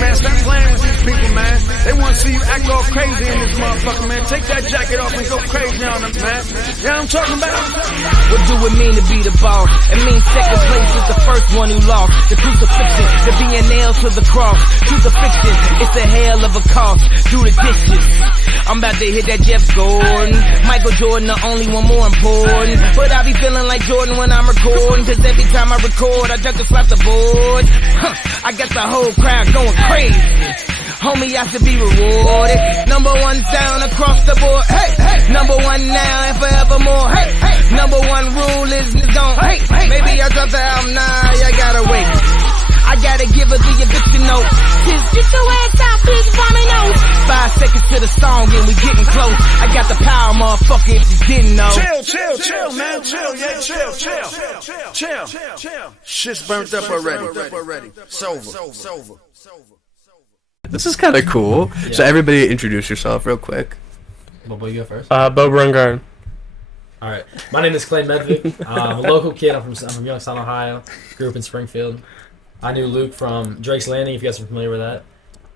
man. Stop playing with these people, man. They want to see you act all crazy in this motherfucker, man. Take that jacket off and go crazy on them, man. You know what I'm talking about? What do it mean to be the boss? It means second place is the first one who lost. The crucifixion, the being nailed to the cross. Crucifixion, it's a hell of a cost. Do the dishes. I'm about to hit that Jeff Gordon. Michael Jordan, the only one more important. But I be feeling like Jordan when I'm recording. Cause every time I record, I just to slap the board. I got the whole crowd going crazy. Homie, I should be rewarded. Number one sound across the board. Hey, hey. Number one now and forevermore. Hey, hey. Number one rule is gon' hate. Maybe I dropped the album, nah, I gotta wait. I gotta give her the eviction note. Just get your ass out, bitch, vomit note. 5 seconds to the song and we getting close. I got the power, motherfucker, if you didn't know. Chill, man, chill, yeah, chill. Shit's burnt up already. It's over. This is kind of cool. Yeah. So everybody introduce yourself real quick. Bobo, you go first. Bo Brungard. All right. My name is Clay Medvig. I'm a local kid. I'm from Youngstown, Ohio. Grew up in Springfield. I knew Luke from Drake's Landing, if you guys are familiar with that.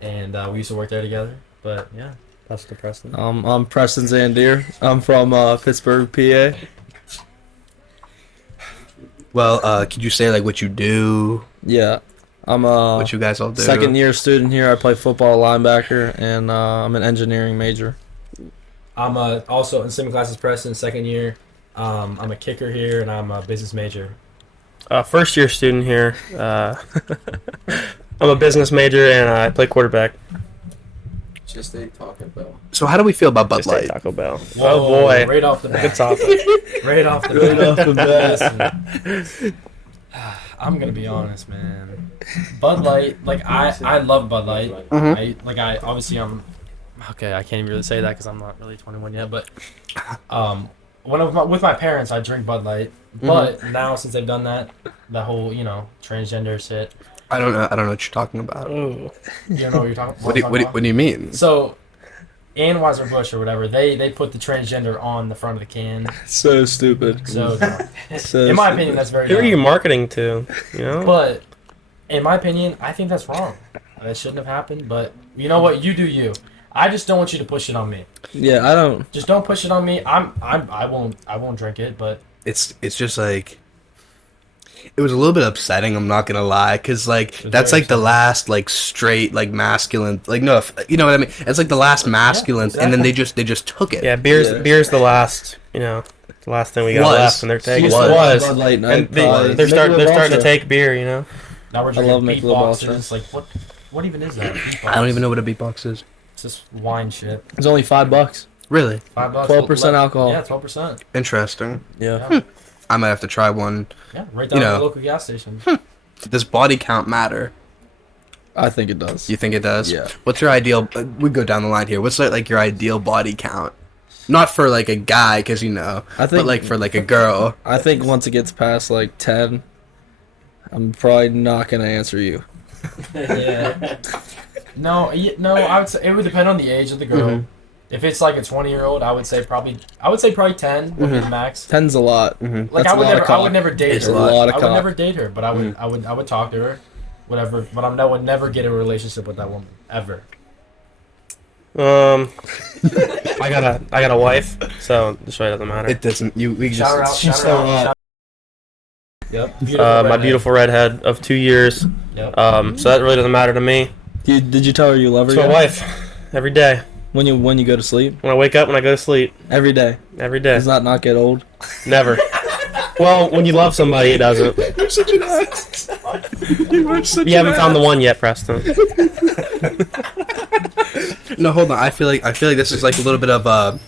And we used to work there together. But, yeah, that's to Preston. I'm Preston Zandier. I'm from Pittsburgh, PA. Well, could you say, like, what you do? Yeah. I'm what you guys all do. Second year student here. I play football linebacker, and I'm an engineering major. I'm also in same class as Preston, second year. I'm a kicker here, and I'm a business major. First year student here. I'm a business major, and I play quarterback. Just a Taco Bell. So how do we feel about Bud Light? Taco Bell. Whoa, oh boy! Right off the bat. Good topic. Right off the bat. I'm gonna be honest, man. Bud Light, like I love Bud Light. Mm-hmm. Okay, I can't even really say that because I'm not really 21 yet. But when I'm with my parents, I drink Bud Light. But now since they've done that, the whole transgender shit. I don't know what you're talking about. Ooh. You don't know what you're talking about? What do you mean? So, Anheuser-Busch or whatever, they put the transgender on the front of the can. So stupid. So in my opinion, that's very Who are dumb. you marketing to? You know? But in my opinion, I think that's wrong. That shouldn't have happened. But you know what? You do you. I just don't want you to push it on me. Yeah, I don't. Just don't push it on me. I won't drink it. But it's just like. It was a little bit upsetting, I'm not gonna lie, because like that's like the last like straight like masculine like no you know what I mean, it's like the last masculine, exactly. And then they just took it. Yeah, beer's the last the last thing we got left, and they're taking was and they're starting to take beer, you know. Now we're drinking beatboxers. Like what even is that? Beatbox? I don't even know what a beatbox is. It's just wine shit. It's only $5. Really? $5. 12% alcohol. Yeah, 12%. Interesting. Yeah. I might have to try one. Yeah, right down at the local gas station. Does body count matter? I think it does. You think it does? Yeah. What's your ideal... we go down the line here. What's like your ideal body count? Not for like a guy, because but like for like a girl. I think once it gets past like 10, I'm probably not going to answer you. Yeah. No, I would say it would depend on the age of the girl. Mm-hmm. If it's like a 20-year-old, I would say probably 10 would be the max. 10's a lot. Mm-hmm. Like I would never date her. I would never date her, but I would talk to her, whatever. But I would never get in a relationship with that woman ever. I got a wife, so this really doesn't matter. It doesn't. Shout her out. Yep. My beautiful redhead of 2 years. Yep. So that really doesn't matter to me. Did you tell her you love her? It's my wife. Every day. When you go to sleep? When I wake up, when I go to sleep. Every day? Every day. Does that not get old? Never. Well, when you love somebody, it doesn't. You're such an ass. You haven't found the one yet, Preston. No, hold on. I feel like this is like a little bit of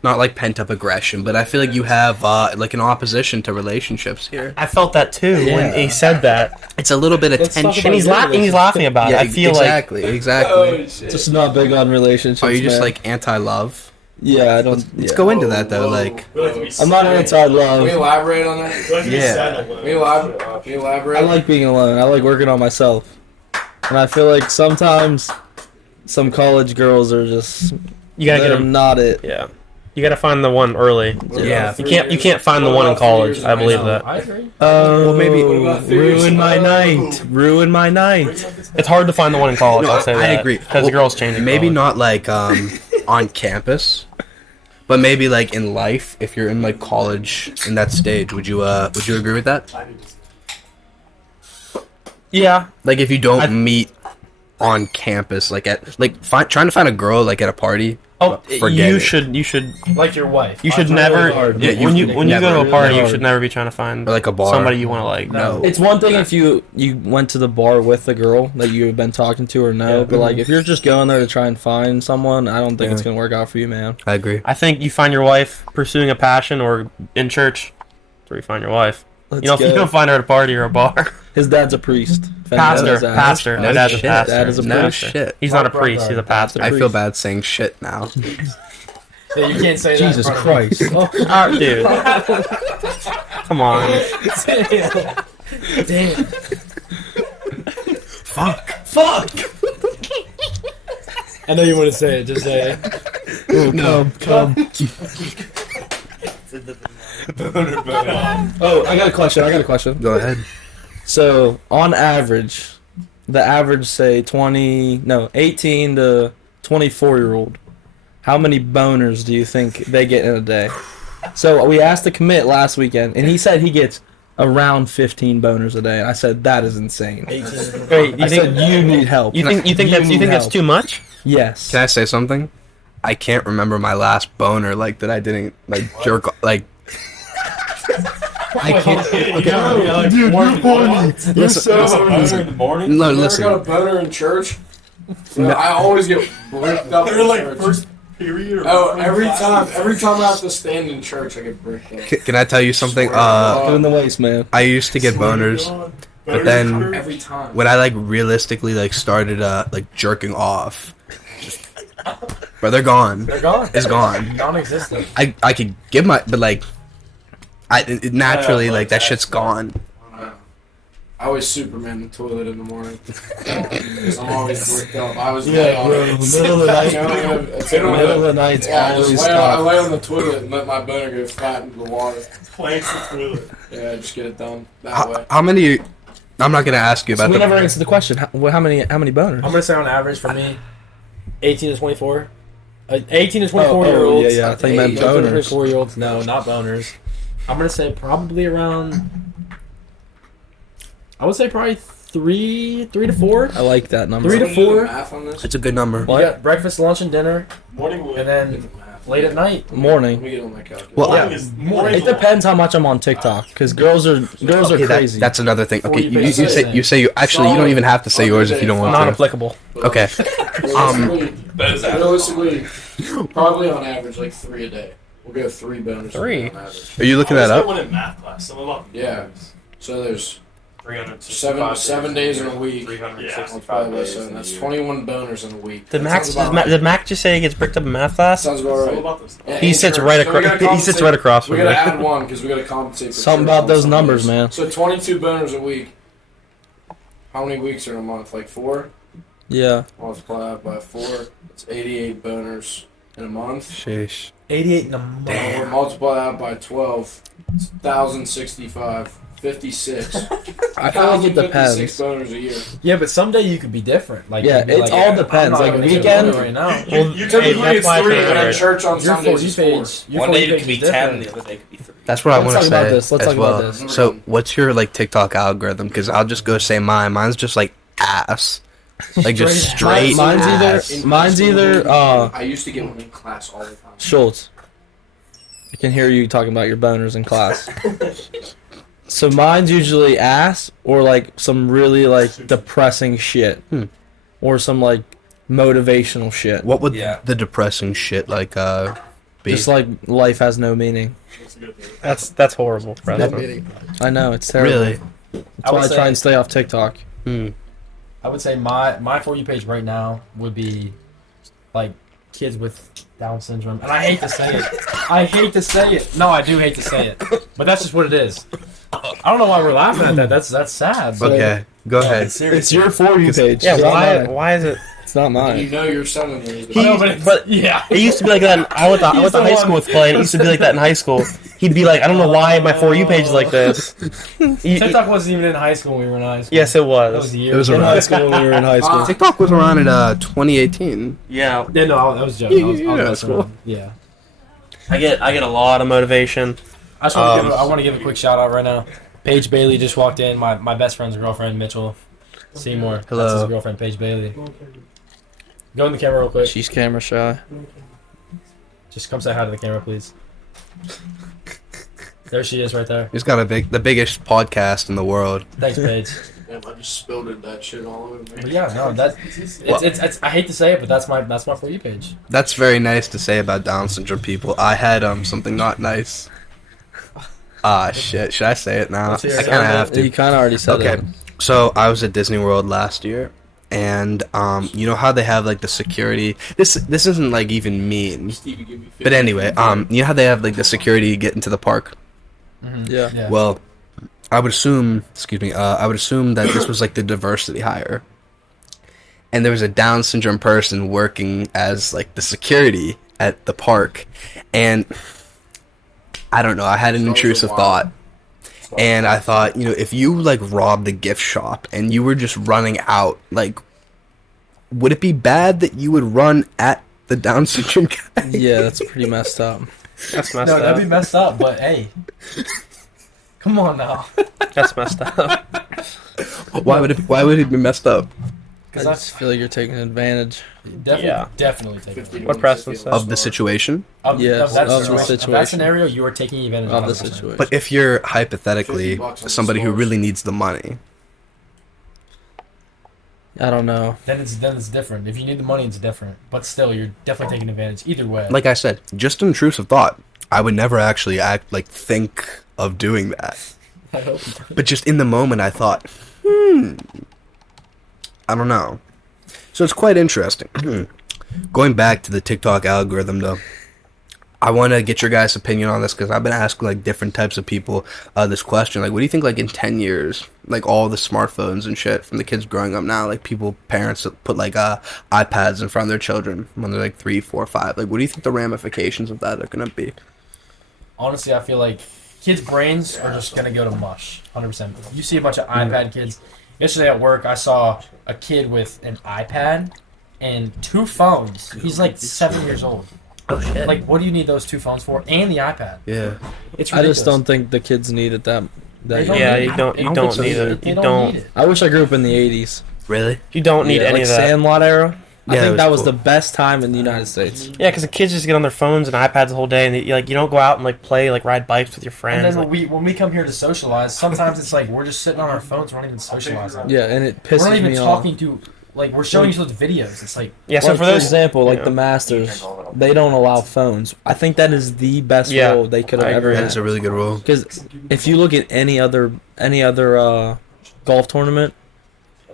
not like pent up aggression, but I feel like you have like an opposition to relationships here. I felt that too when he said that. It's a little bit of tension. And he's laughing about it. I feel exactly. Oh, just not big on relationships. Are you just like anti-love? Yeah, I don't. Let's go into that though. Like, I'm not anti-love. Can we elaborate on that? Yeah. Can we elaborate? I like being alone. I like working on myself, and I feel like sometimes some college girls are just you gotta get them not it. Yeah. You gotta find the one early. Yeah. You can't find the one in college. I believe that. I agree. Well, maybe ruin my night. Ruin my night. It's hard to find the one in college. No, I'll say I that. agree. Because the girls change. Maybe not like on campus, but maybe like in life. If you're in like college in that stage, would you agree with that? Yeah. Like if you don't meet on campus, like trying to find a girl like at a party. Oh, forget you it. should Like your wife. You should never. Yeah, when you go to a party, really you should never be trying to find Or like a bar. somebody you want to like. No. It's one thing if you went to the bar with a girl that you've been talking to or no, but like if you're just going there to try and find someone, I don't think it's gonna work out for you, man. I agree. I think you find your wife pursuing a passion or in church. That's where you find your wife. Let's If you don't find her at a party or a bar. His dad's a priest. Pastor. My dad's a pastor. Dad is a No priest. shit. He's not a priest. He's a pastor. I feel bad saying shit now. Yeah, you can't say Jesus that. in front of Christ. Oh, dude. Come on. me. Damn. Fuck. I know you want to say it. Just say it. No, come. Oh, I got a question. Go ahead. So, on average, the average, say, 18 to 24-year-old, how many boners do you think they get in a day? So, we asked the commit last weekend, and he said he gets around 15 boners a day. And I said, that is insane. 18. Wait, I said, you need help. You think that's too much? Yes. Can I say something? I can't remember my last boner like that. I didn't like jerk like. I can't. Okay. Dude, you're horny. You're so Boner in the morning? No, You listen. ever got a boner in church? I always get bricked up in church. Period. Every time I have to stand in church, I get bricked up. Can I tell you something? Go in the waist, man. I used to get boners, but then Every time. when I like realistically like started like jerking off, but they're gone. They're gone. It's gone. Non-existent. I could give but like it naturally like that shit's gone. I always Superman the toilet in the morning. 'Cause I'm always bricked up. I was Yeah, bro. Middle of the night. Middle of the night's I always I tough. lay on the toilet and let my boner go flat into the water. Planks the toilet. Yeah, just get it done that way. How many? I'm not gonna ask you So about we the. never answered the question. How many boners? I'm gonna say on average for me, 18 to 24. 18 to 24-year-olds. yeah. I thought you meant 18 to boners. 24-year-olds. No, not boners. I'm gonna say probably around. I would say probably three to four. I like that number. 3 to Someone do the 4. math on this? It's a good number. You What? got breakfast, lunch, and dinner, Morning wood. and then late at night. Let Morning. me get on my calculator. Well, Morning is morning. It depends how much I'm on TikTok, because girls are Okay, crazy. that's another thing. Okay, you you say you actually you don't even have to say yours if you don't want Not to. applicable. Okay. Realistically, probably on average like 3 a day. We'll go 3 boners. 3? On average. Are you looking that I up? went in math class. Some of them. Yeah. So there's 365 seven days in a week. 365 days. So that's 21 boners in a week. Did That Mac sounds about did Mac just say he gets bricked up in math class? Sounds about All right. about this. Yeah, He in sits church. right So we gotta across. He sits right across We from me. gotta add one because we gotta compensate for Something church about on those some numbers, days. man. So 22 boners a week. How many weeks are in a month? Like 4? Yeah. Multiply that by 4. It's 88 boners in a month. Sheesh. 88 in a month. Multiply that by 12. It's 1,065. 56. I feel like it 1,056 depends. boners a year. Yeah, but someday you could be different. Like Yeah, you'd be it's all depends. I'm not Like, gonna take weekend- a boner right now. Well, Typically that's it's why I 3 said and then right. church on Your Sundays you is 4. page. Your One for day you it page could be is 10, different. the other day could be 3. That's what I Let's want to talk about say this. Let's as talk about well. this. So, what's your like TikTok algorithm? Because I'll just go say mine. Mine's just like ass, like just straight Mine's ass. either I used to get one in class all the time. Schultz. I can hear you talking about your boners in class. So mine's usually ass or like some really like depressing shit. Or some like motivational shit. What would Yeah. the depressing shit like be? Just like life has no meaning. That's horrible, brother. I know, it's terrible. Really? That's I why would I try say- and stay off TikTok. I would say my for you page right now would be like kids with Down syndrome, and I hate to say it. I hate to say it. No, I do hate to say it, but that's just what it is. I don't know why we're laughing at that. That's sad. But Okay, go ahead. It's your For You page. Yeah, It's not mine. why is it? It's not You mine. know your son in there. But Yeah. it used to be like that. I went to high school with Clay, and it used to be like that in high school. He'd be like, I don't know why my For You page is like this. TikTok wasn't even in high school when we were in high school. Yes, it That was was. years. It was In around. high school, when we were in high school. TikTok was around in 2018. Yeah, Yeah, no, that was joking. I was Yeah, messing that's cool. around. Yeah. I get a lot of motivation. I just want to I want to give a quick shout out right now. Paige Bailey just walked in. My best friend's girlfriend, Mitchell Seymour. Hello. That's his girlfriend, Paige Bailey. Go in the camera real quick. She's camera shy. Just come say hi to the camera, please. There she is, right there. He's got the biggest podcast in the world. Thanks, Paige. Damn, I just spilled that shit all over But me. yeah, no, it's I hate to say it, but that's my For You page. That's very nice to say about Down syndrome people. I had something not nice. Ah, shit. Should I say it now? I Let's hear it. kind of have to. You kind of already said Okay. it. So I was at Disney World last year, and you know how they have like the security. This isn't like even mean, Stevie, give me 50. but anyway, you know how they have like the security get into the park. Yeah. Yeah. Well, I would assume, I would assume that this was like the diversity hire, and there was a Down syndrome person working as like the security at the park, and I don't know. I had an intrusive thought. And I thought, if you like robbed the gift shop and you were just running out, like, would it be bad that you would run at the Down syndrome guy? Yeah, that's pretty messed up. That's messed No, up. that'd be messed up, but hey. Come on now. That's messed up. Why would it be messed up? I Because just feel like you're taking advantage. definitely taking advantage. What Preston said. Of the situation? Yes, that of the Of that situation. scenario, you are taking advantage Of the 100%. situation. But if you're hypothetically somebody who really needs the money, I don't know. Then it's different. If you need the money, it's different. But still, you're definitely taking advantage either way. like I said, just an intrusive thought. I would never actually think of doing that. I hope. But just in the moment, I thought, I don't know. So it's quite interesting. Going back to the TikTok algorithm, though, I want to get your guys' opinion on this because I've been asking like different types of people this question. Like, what do you think? Like in 10 years, like all the smartphones and shit from the kids growing up now, like parents that put like iPads in front of their children when they're like 3, 4, 5. Like, what do you think the ramifications of that are gonna be? Honestly, I feel like kids' brains are just gonna go to mush. 100%. You see a bunch of iPad kids. Yesterday at work, I saw a kid with an iPad and 2 phones. He's like 7 years old. Oh shit. Like, what do you need those 2 phones for? And the iPad. Yeah. It's I ridiculous. just don't think the kids need it that They don't Yeah, need you it. don't. They You don't don't think need so. it. They You don't need don't. it. I wish I grew up in the 80s. Really? You don't need Yeah, any like of that. Sandlot era. I Yeah, it think was that was cool. the best time in the United States. Yeah, because the kids just get on their phones and iPads the whole day, and you don't go out and like play, like ride bikes with your And friends. then Like, when we come here to socialize, sometimes it's like we're just sitting on our phones. We're not even socializing. Yeah, and it We're pisses not even me talking off. to. Like, we're showing you those videos. It's like, yeah. So Like, for those, example, like yeah. the Masters, they don't allow phones. I think that is the best Yeah, rule they could have I ever agree. That had. is a really good rule. Because if you look at any other golf tournament,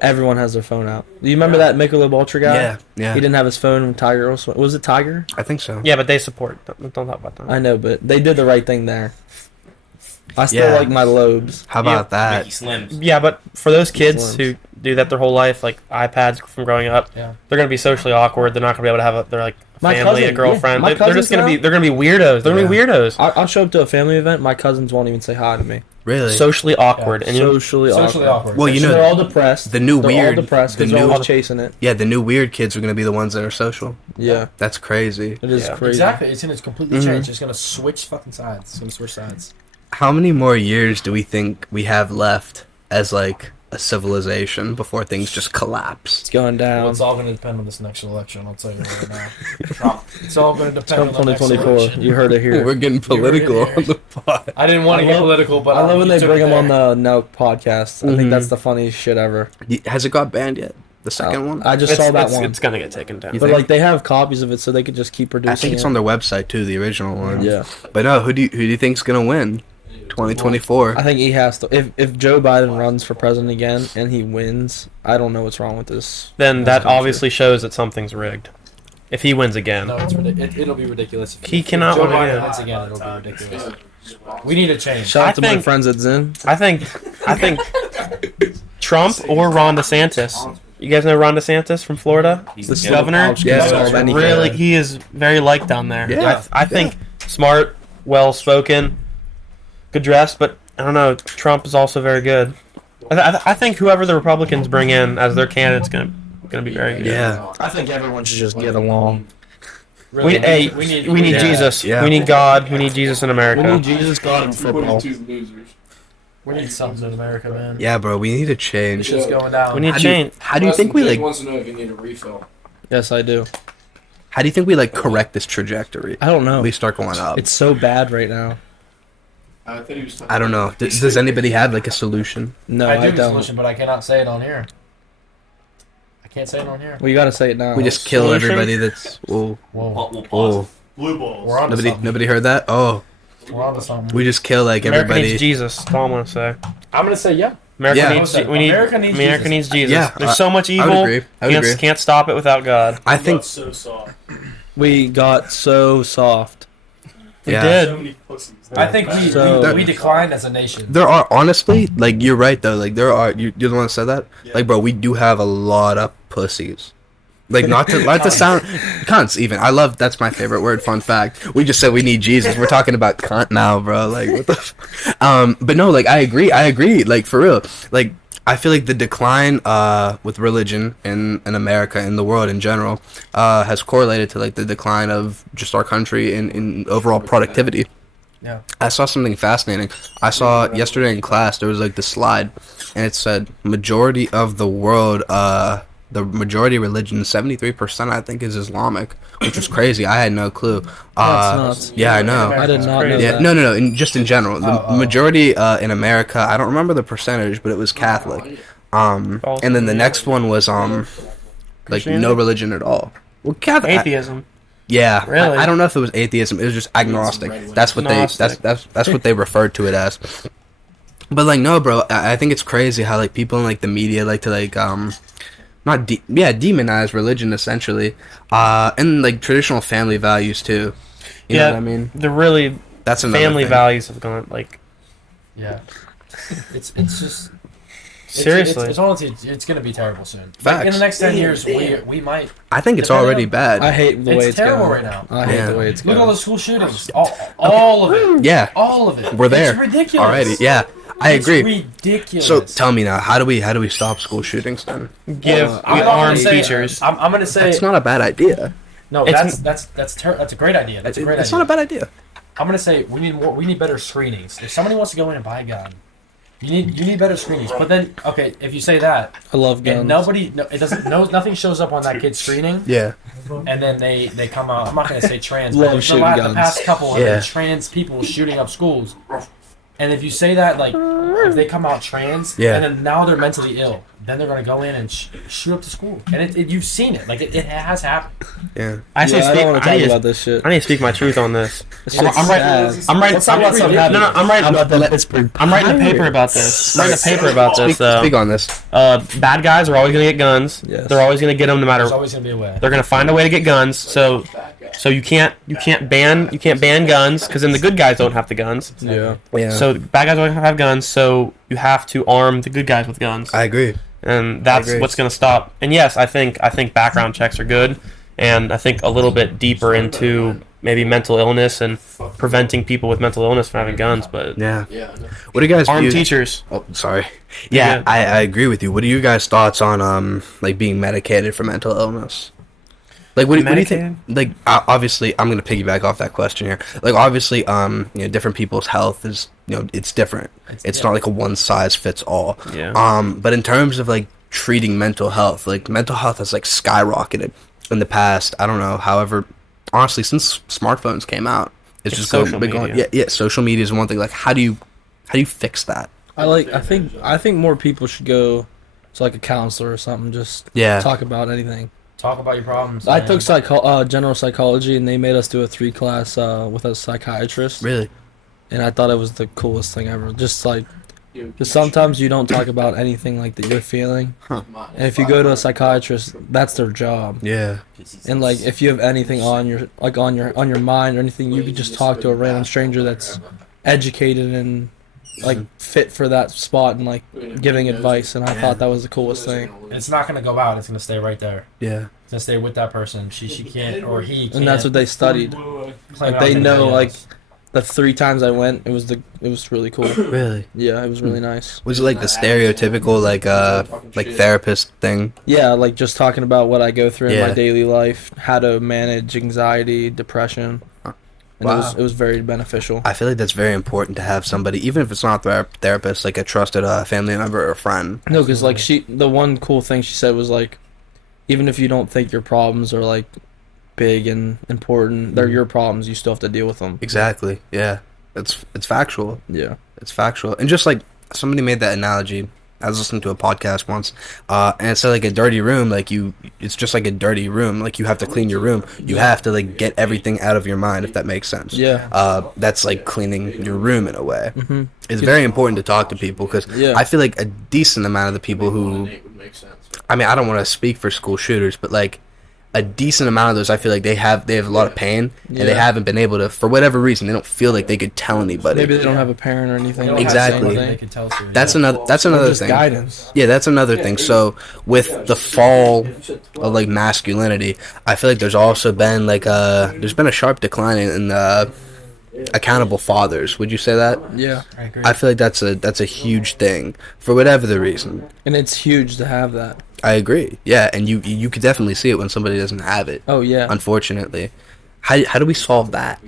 everyone has their phone out. Do you remember that Michelob Ultra guy? Yeah, yeah. He didn't have his phone when Tiger was it Tiger? I think so. Yeah, but they support. Don't talk about that. I know, but they did the right thing there. I still Yeah. like my lobes. How about that? Yeah, but for those kids Slims. who do that their whole life, like iPads from growing up, Yeah. they're gonna be socially awkward. They're not gonna be able to have their like My family, cousin- a girlfriend. yeah, my They're just cousins gonna be. now- They're gonna be weirdos. They're gonna be weirdos. I'll show up to a family event. My cousins won't even say hi to me. Really? Socially awkward, and you know, Socially socially awkward. Well, you So know, they're all depressed. the new they're weird- all depressed the because they're new- always chasing it. yeah, the new weird kids are gonna be the ones that are social. Yeah, That's crazy. it is Yeah. crazy. Exactly. It's gonna completely Mhm. change. It's gonna switch fucking sides. It's gonna switch sides. How many more years do we think we have left as like a civilization before things just collapse? It's going Well, down. it's all gonna depend on this next election. I'll tell you right now. It's all gonna It's depend come on the next 2024. election. You heard it here. We're getting political on the pod. I didn't want to I get love- political, but I love when you they took bring it them on there. the Nelk podcast. I Mhm. think that's the funniest shit ever. Has it got banned yet? The second one? I just saw that one. It's gonna get taken down. You But think? like they have copies of it, so they could just keep producing. I think it's it. on their website too, the original one. Yeah, But no, who do you think's gonna win? 2024. I think he has to. If Joe Biden runs for president again and he wins, I don't know what's wrong with this. Then that country. obviously shows that something's rigged. If he wins again, No, it'll be ridiculous. He cannot Joe win Biden again. wins again. It'll be ridiculous. We need a change. Shout I out to my think- friends at Zen. I think Trump or Ron DeSantis You guys know Ron DeSantis from Florida? The governor? Really, he is very liked down there. Yeah. I think smart, well-spoken, good dressed, but I don't know. Trump is also very good. I think whoever the Republicans bring in as their candidate's gonna be very good. Yeah. I think everyone should just get along. We need Yeah. Jesus. Yeah. We need God. We need Jesus in America. We need Jesus, God, and football. We need something in America, man. Yeah, bro. We need to This change. shit's going down. We need How do you- change. How do you think we like? wants to know if you need a refill. Yes, I do. How do you think we like correct this trajectory? I don't know. We start going up. It's so bad right now. I thought he was talking I don't know. Does anybody have like a solution? No, I do I have a don't. solution, but I cannot say it on here. I can't say it on here. Well, you gotta say it now. We just kill Solution? everybody that's. Whoa. Whoa. We'll pause. Whoa. Blue balls. We're on to something. Nobody heard that? Oh, We're on to something. we just kill like America everybody. needs Jesus. That's all I'm gonna say. I'm gonna say yeah. America Yeah. needs. America needs Jesus. Yeah, There's so much I evil. would agree. I would Can't, agree. can't stop it without God. I We think. got so soft. We got so soft. We Yeah. did. So many pussies. I think So- we declined as a nation. There are honestly, like you're right though. Like there are. You're the one that said that. Like bro, we do have a lot of pussies. Like not to sound cunts even. I love that's my favorite word. Fun fact. We just said we need Jesus. We're talking about cunt now, bro. Like what the. But no, like I agree. Like for real. Like I feel like the decline with religion in America and the world in general has correlated to like the decline of just our country in overall productivity. Yeah. I saw something fascinating. I saw yesterday in class there was like this slide, and it said majority of the world, the majority religion, 73% I think is Islamic, which was crazy. I had no clue. That's nuts. Yeah, I know. I did not know Yeah, that. no. Just in general, the majority in America. I don't remember the percentage, but it was Catholic. And then the next one was like Christianity? no religion at all. Well, Catholic. Atheism. Yeah, Really? I don't know if it was atheism. It was just agnostic. That's what Agnostic. that's what they referred to it as. But like no, bro. I think it's crazy how like people in like the media like to like demonize religion essentially, and like traditional family values too. You know what I mean? The really That's another family thing. values have gone like Yeah. It's just seriously. It's honestly it's gonna be terrible soon. Facts. In the next 10 years, we might. I think it's Depending already on- bad. I hate the way it's terrible going. right now. I hate Yeah. the way it's Look going. at all the school shootings. All of it. Yeah, All of it. we're there It's ridiculous. already. Yeah, I agree. It's ridiculous. So tell me now, how do we stop school shootings then? give I'm we not arm gonna say- teachers. I'm gonna say It's not a bad idea. no. it's- That's a great idea. That's a great It's idea. not a bad idea. I'm gonna say we need more. We need better screenings. If somebody wants to go in and buy a gun, you need better screenings. But then, okay, if you say that, I love guns. and it doesn't. Nothing shows up on that kid's screening, Yeah, and then they come out. I'm not gonna say trans, Love but shooting the guns. past couple have Yeah. been trans people shooting up schools. And if you say that, like, if they come out trans, Yeah. and then now they're mentally ill, then they're gonna go in and shoot up the school, and you've seen it, like it has happened. yeah. I Yeah, I don't want to talk about this shit. I need to speak my truth on this. This I'm shit's writing. sad. I'm writing. Let's talk about something happy. No, I'm writing. How about the Pittsburgh I'm writing a paper about this. I'm writing a paper about this. Speak on this. Bad guys are always gonna get guns. Yes. They're always gonna get them no matter. There's always gonna be a way. They're gonna find a way to get guns. So you can't ban guns because then the good guys don't have the guns. Yeah. Yeah, So bad guys don't have guns. So you have to arm the good guys with guns, I agree. and that's agree. what's gonna stop. And yes, I think background checks are good, and I think a little bit deeper into maybe mental illness and preventing people with mental illness from having guns. But Yeah. Yeah. What do you guys armed view? teachers. Oh, sorry. Yeah, good. I agree with you. What are you guys' thoughts on like being medicated for mental illness? Like what do you think? Like obviously, I'm gonna piggyback off that question here. Like obviously, different people's health is it's different. It's not like a one size fits all. Yeah. But in terms of like treating mental health, like mental health has like skyrocketed in the past. I don't know. However, honestly, since smartphones came out, it's just social been going. media. Yeah. Social media is one thing. Like how do you fix that? I think more people should go to like a counselor or something. Just Yeah. talk about anything. Talk about your problems. I man. took general psychology, and they made us do a 3 class with a psychiatrist, Really? and I thought it was the coolest thing ever. Just like, because sometimes you don't talk about anything like that you're feeling, and if you go to a psychiatrist, that's their job. Yeah. And like, if you have anything on your on your mind or anything, you could just talk to a random stranger that's educated and like fit for that spot and like giving advice, and I thought that was the coolest thing. It's not gonna go out. It's gonna stay right there. Yeah. It's gonna stay with that person. She can't or he can't. And that's what they studied. claim Like it they on know, anybody like else. the 3 times I went, it was really cool. Really? Yeah, it was really nice. Was it like the stereotypical like therapist thing? Yeah, like just talking about what I go through in Yeah. my daily life, how to manage anxiety, depression. And Wow. it was very beneficial. I feel like that's very important to have somebody, even if it's not a therapist, like a trusted family member or friend. No, because like the one cool thing she said was like, even if you don't think your problems are like big and important, they're your problems. You still have to deal with them. Exactly. Yeah. It's factual. Yeah. It's factual. And just like somebody made that analogy. I was listening to a podcast once, and it said like a dirty room, like it's just like a dirty room. Like you have to clean your room. You have to like get everything out of your mind, if that makes sense. Yeah. That's like cleaning your room in a way. Mm-hmm. It's very important to talk to people because Yeah. I feel like a decent amount of the people who, I mean, I don't want to speak for school shooters, but like a decent amount of those, I feel like they have a lot of pain, and they Yeah. haven't been able to, for whatever reason, they don't feel like they could tell anybody. Maybe they don't have a parent or They anything. don't like have Exactly. somebody anything. They can tell to. That's another Just thing. guidance. Yeah, that's another thing. So with the fall of like masculinity, I feel like there's also been like there's been a sharp decline in accountable fathers. Would you say that? Yeah. I agree. I feel like that's a huge thing for whatever the reason. And it's huge to have that. I agree. Yeah, and you could definitely see it when somebody doesn't have it. Oh yeah. Unfortunately, how do we solve that?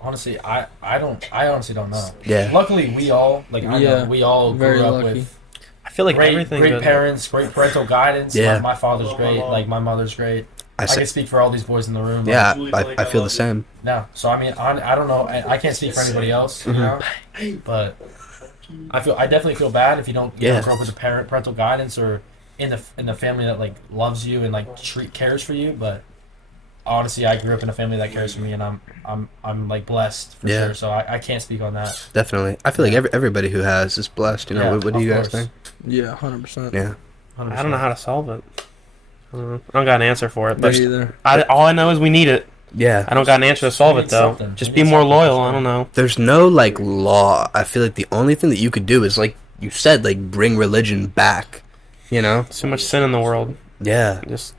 Honestly, I honestly don't know. Yeah. Luckily, we all I Yeah, know we all very grew up lucky. with I feel like great everything. parents, great parental guidance. Yeah. My father's great. Like my mother's great. I say, can speak for all these boys in the room. yeah, I feel the same. No. So I mean, I don't know. I can't speak for anybody else, you know. But I definitely feel bad if you don't grow up with a parental guidance or in the family that like loves you and like cares for you. But honestly, I grew up in a family that cares for me, and I'm like blessed for Yeah. sure. So I can't speak on that. Definitely, I feel like everybody who has is blessed. You know, Yeah, what do you of guys course. think? Yeah, 100%. Yeah, 100%. I don't know how to solve it. I don't got an answer for it. Me But either. all I know is we need it. yeah. I don't got an answer to solve We it need though. something. Just We be need more something, loyal. for I don't know. There's no like law. I feel like the only thing that you could do is like you said, like bring religion back. You know? So much sin in the world. Yeah. Just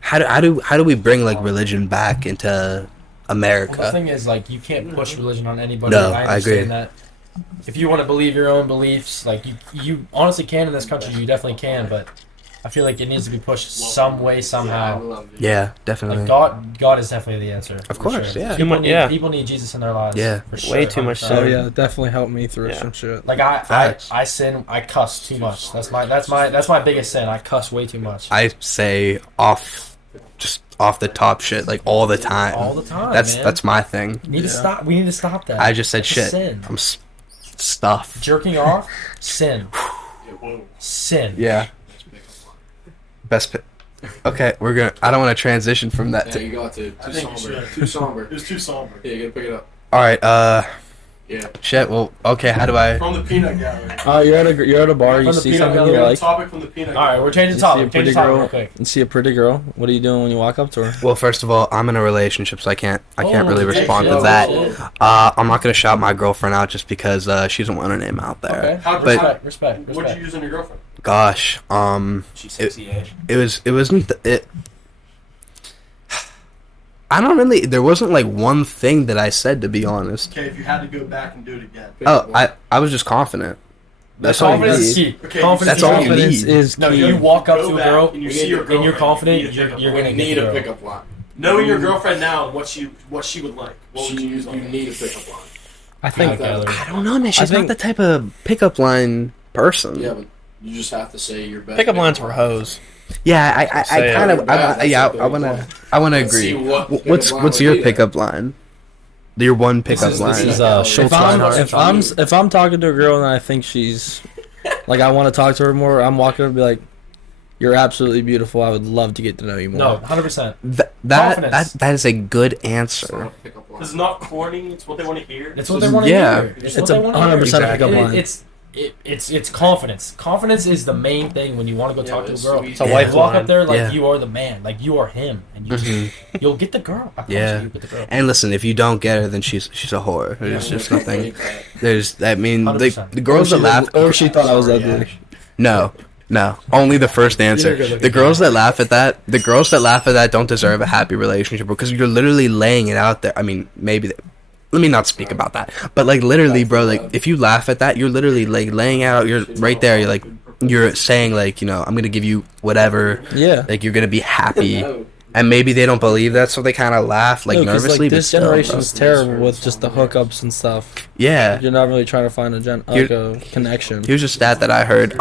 How do we bring like religion back into America? Well, the thing is, like, you can't push religion on anybody. No, I I agree. understand that. If you want to believe your own beliefs, like you honestly can in this country, you definitely can. But I feel like it needs to be pushed some way, somehow. Yeah, definitely. Like God is definitely the answer. Of for course, sure. yeah. People need Jesus in their lives. Yeah. for sure, Way too much 100%. So yeah, it definitely helped me through Yeah. some shit. Like Facts. I sin, I cuss too much. That's my biggest sin. I cuss way too much. I say off the top shit like all the time. All the time, That's man. that's my thing. We need to stop. We need to stop that. I just said It's a shit. sin. I'm stuff. Jerking off, sin. Sin. Yeah. Best. Okay, we're gonna. I don't want to transition from that. Yeah, To, you got to. I think you should. Too somber. It was too somber. Yeah, you gotta pick it up. all right. Yeah. Shit. Well. Okay. How do I? From the peanut gallery. You're at a bar. You From the see peanut something gallery, you We have a like. topic from the peanut All right, we're changing You the see a topic. Change pretty the topic girl. real quick. You see a pretty girl. What are you doing when you walk up to her? Well, first of all, I'm in a relationship, so I can't really Oh, respond to shit. that. Oh, I'm not gonna shout my girlfriend out just because she doesn't want her name out there. Okay. How- But- Respect. What did you use on your girlfriend? Gosh. She's 68. It wasn't it. I don't really. There wasn't like one thing that I said, to be honest. Okay, if you had to go back and do it again. Oh, I was just confident. That's all you Confidence is need. key. Okay, Confidence That's all you Confidence need. is No, key. you walk up Go to a back girl and you see your and you're girlfriend, confident. you need to pick up You're one. gonna You get need the a girl. pickup line. Knowing your girlfriend now, what she would like. What would you You use on her? need a pickup line. I think. I don't know, man. She's think- not the type of pickup line person. Yeah, but you just have to say your best. pickup lines for hoes. Yeah, I Say kind it. of, That's yeah, what I wanna Let's see agree. what pickup What's line would your be then. pickup line? Your one pickup line. This is If Schultz I'm Reinhardt. if I'm talking to a girl and I think she's like I want to talk to her more, I'm walking up and be like, "You're absolutely beautiful. I would love to get to know you more." No, 100%. That Confidence. that is a good It's not answer. a pickup line. It's not corny. It's what they want to hear. It's what they want to Yeah. hear. It's what a they wanna 100% hear. pickup line. It's it's confidence. Confidence is the main thing when you want to go talk to a girl. It's a Yeah. lifeline. Walk up there like Yeah. you are the man, like you are him, and you'll get the girl. I promise Yeah. you'll get the girl. And listen, if you don't get her, then she's a whore. There's just nothing. I mean, 100%. the girls that laugh. Or she thought I was ugly. No, only the first answer. The girls that laugh at that, don't deserve a happy relationship because you're literally laying it out there. I mean, let me not speak about that, but like literally, bro, like if you laugh at that, you're literally like laying out. You're right there. You're like, you're saying like, you know, I'm gonna give you whatever. Yeah. Like you're gonna be happy, and maybe they don't believe that, so they kind of laugh like No, 'cause, nervously. this but still, generation's bro. terrible with just the hookups and stuff. Yeah. You're not really trying to find a connection. Here's a stat that I heard.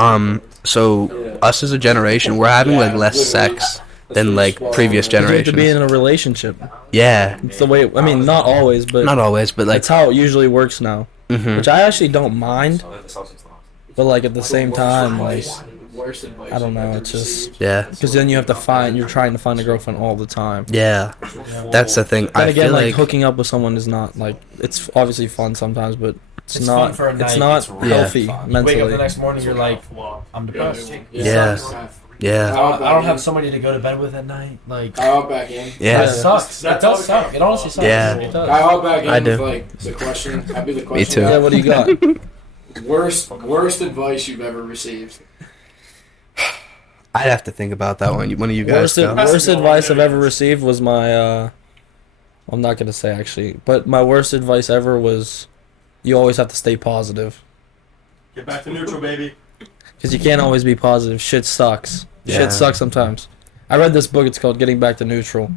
So us as a generation, we're having like less sex than like previous You have to be generations. in a relationship. Yeah. It's the way. I mean, not always, but Not always, but like. that's how it usually works now. Mhm. Which I actually don't mind, but like at the same time, like I don't know, it's just Yeah. because then you're trying to find a girlfriend all the time. Yeah. That's the thing. Then I again, feel like like. hooking up with someone is not like it's obviously fun sometimes, but it's It's not. fun for a It's night. not It's healthy Wake up the mentally. next morning, you're like, I'm depressed. Yeah. Yeah. I don't have somebody to go to bed with at night. Like I hop back in. Yeah. that sucks. That does suck. It honestly sucks. Yeah. It does. I hop back in I with do. like the question. I'd be the question. too. Yeah, what do you got? Worst advice you've ever received. I'd have to think about that one. One of you guys go. Worst advice I've ever received was my. I'm not gonna say actually, but my worst advice ever was, you always have to stay positive. Get back to neutral, baby. Because you can't always be positive. Shit sucks. Yeah. Shit sucks sometimes. I read this book. It's called Getting Back to Neutral.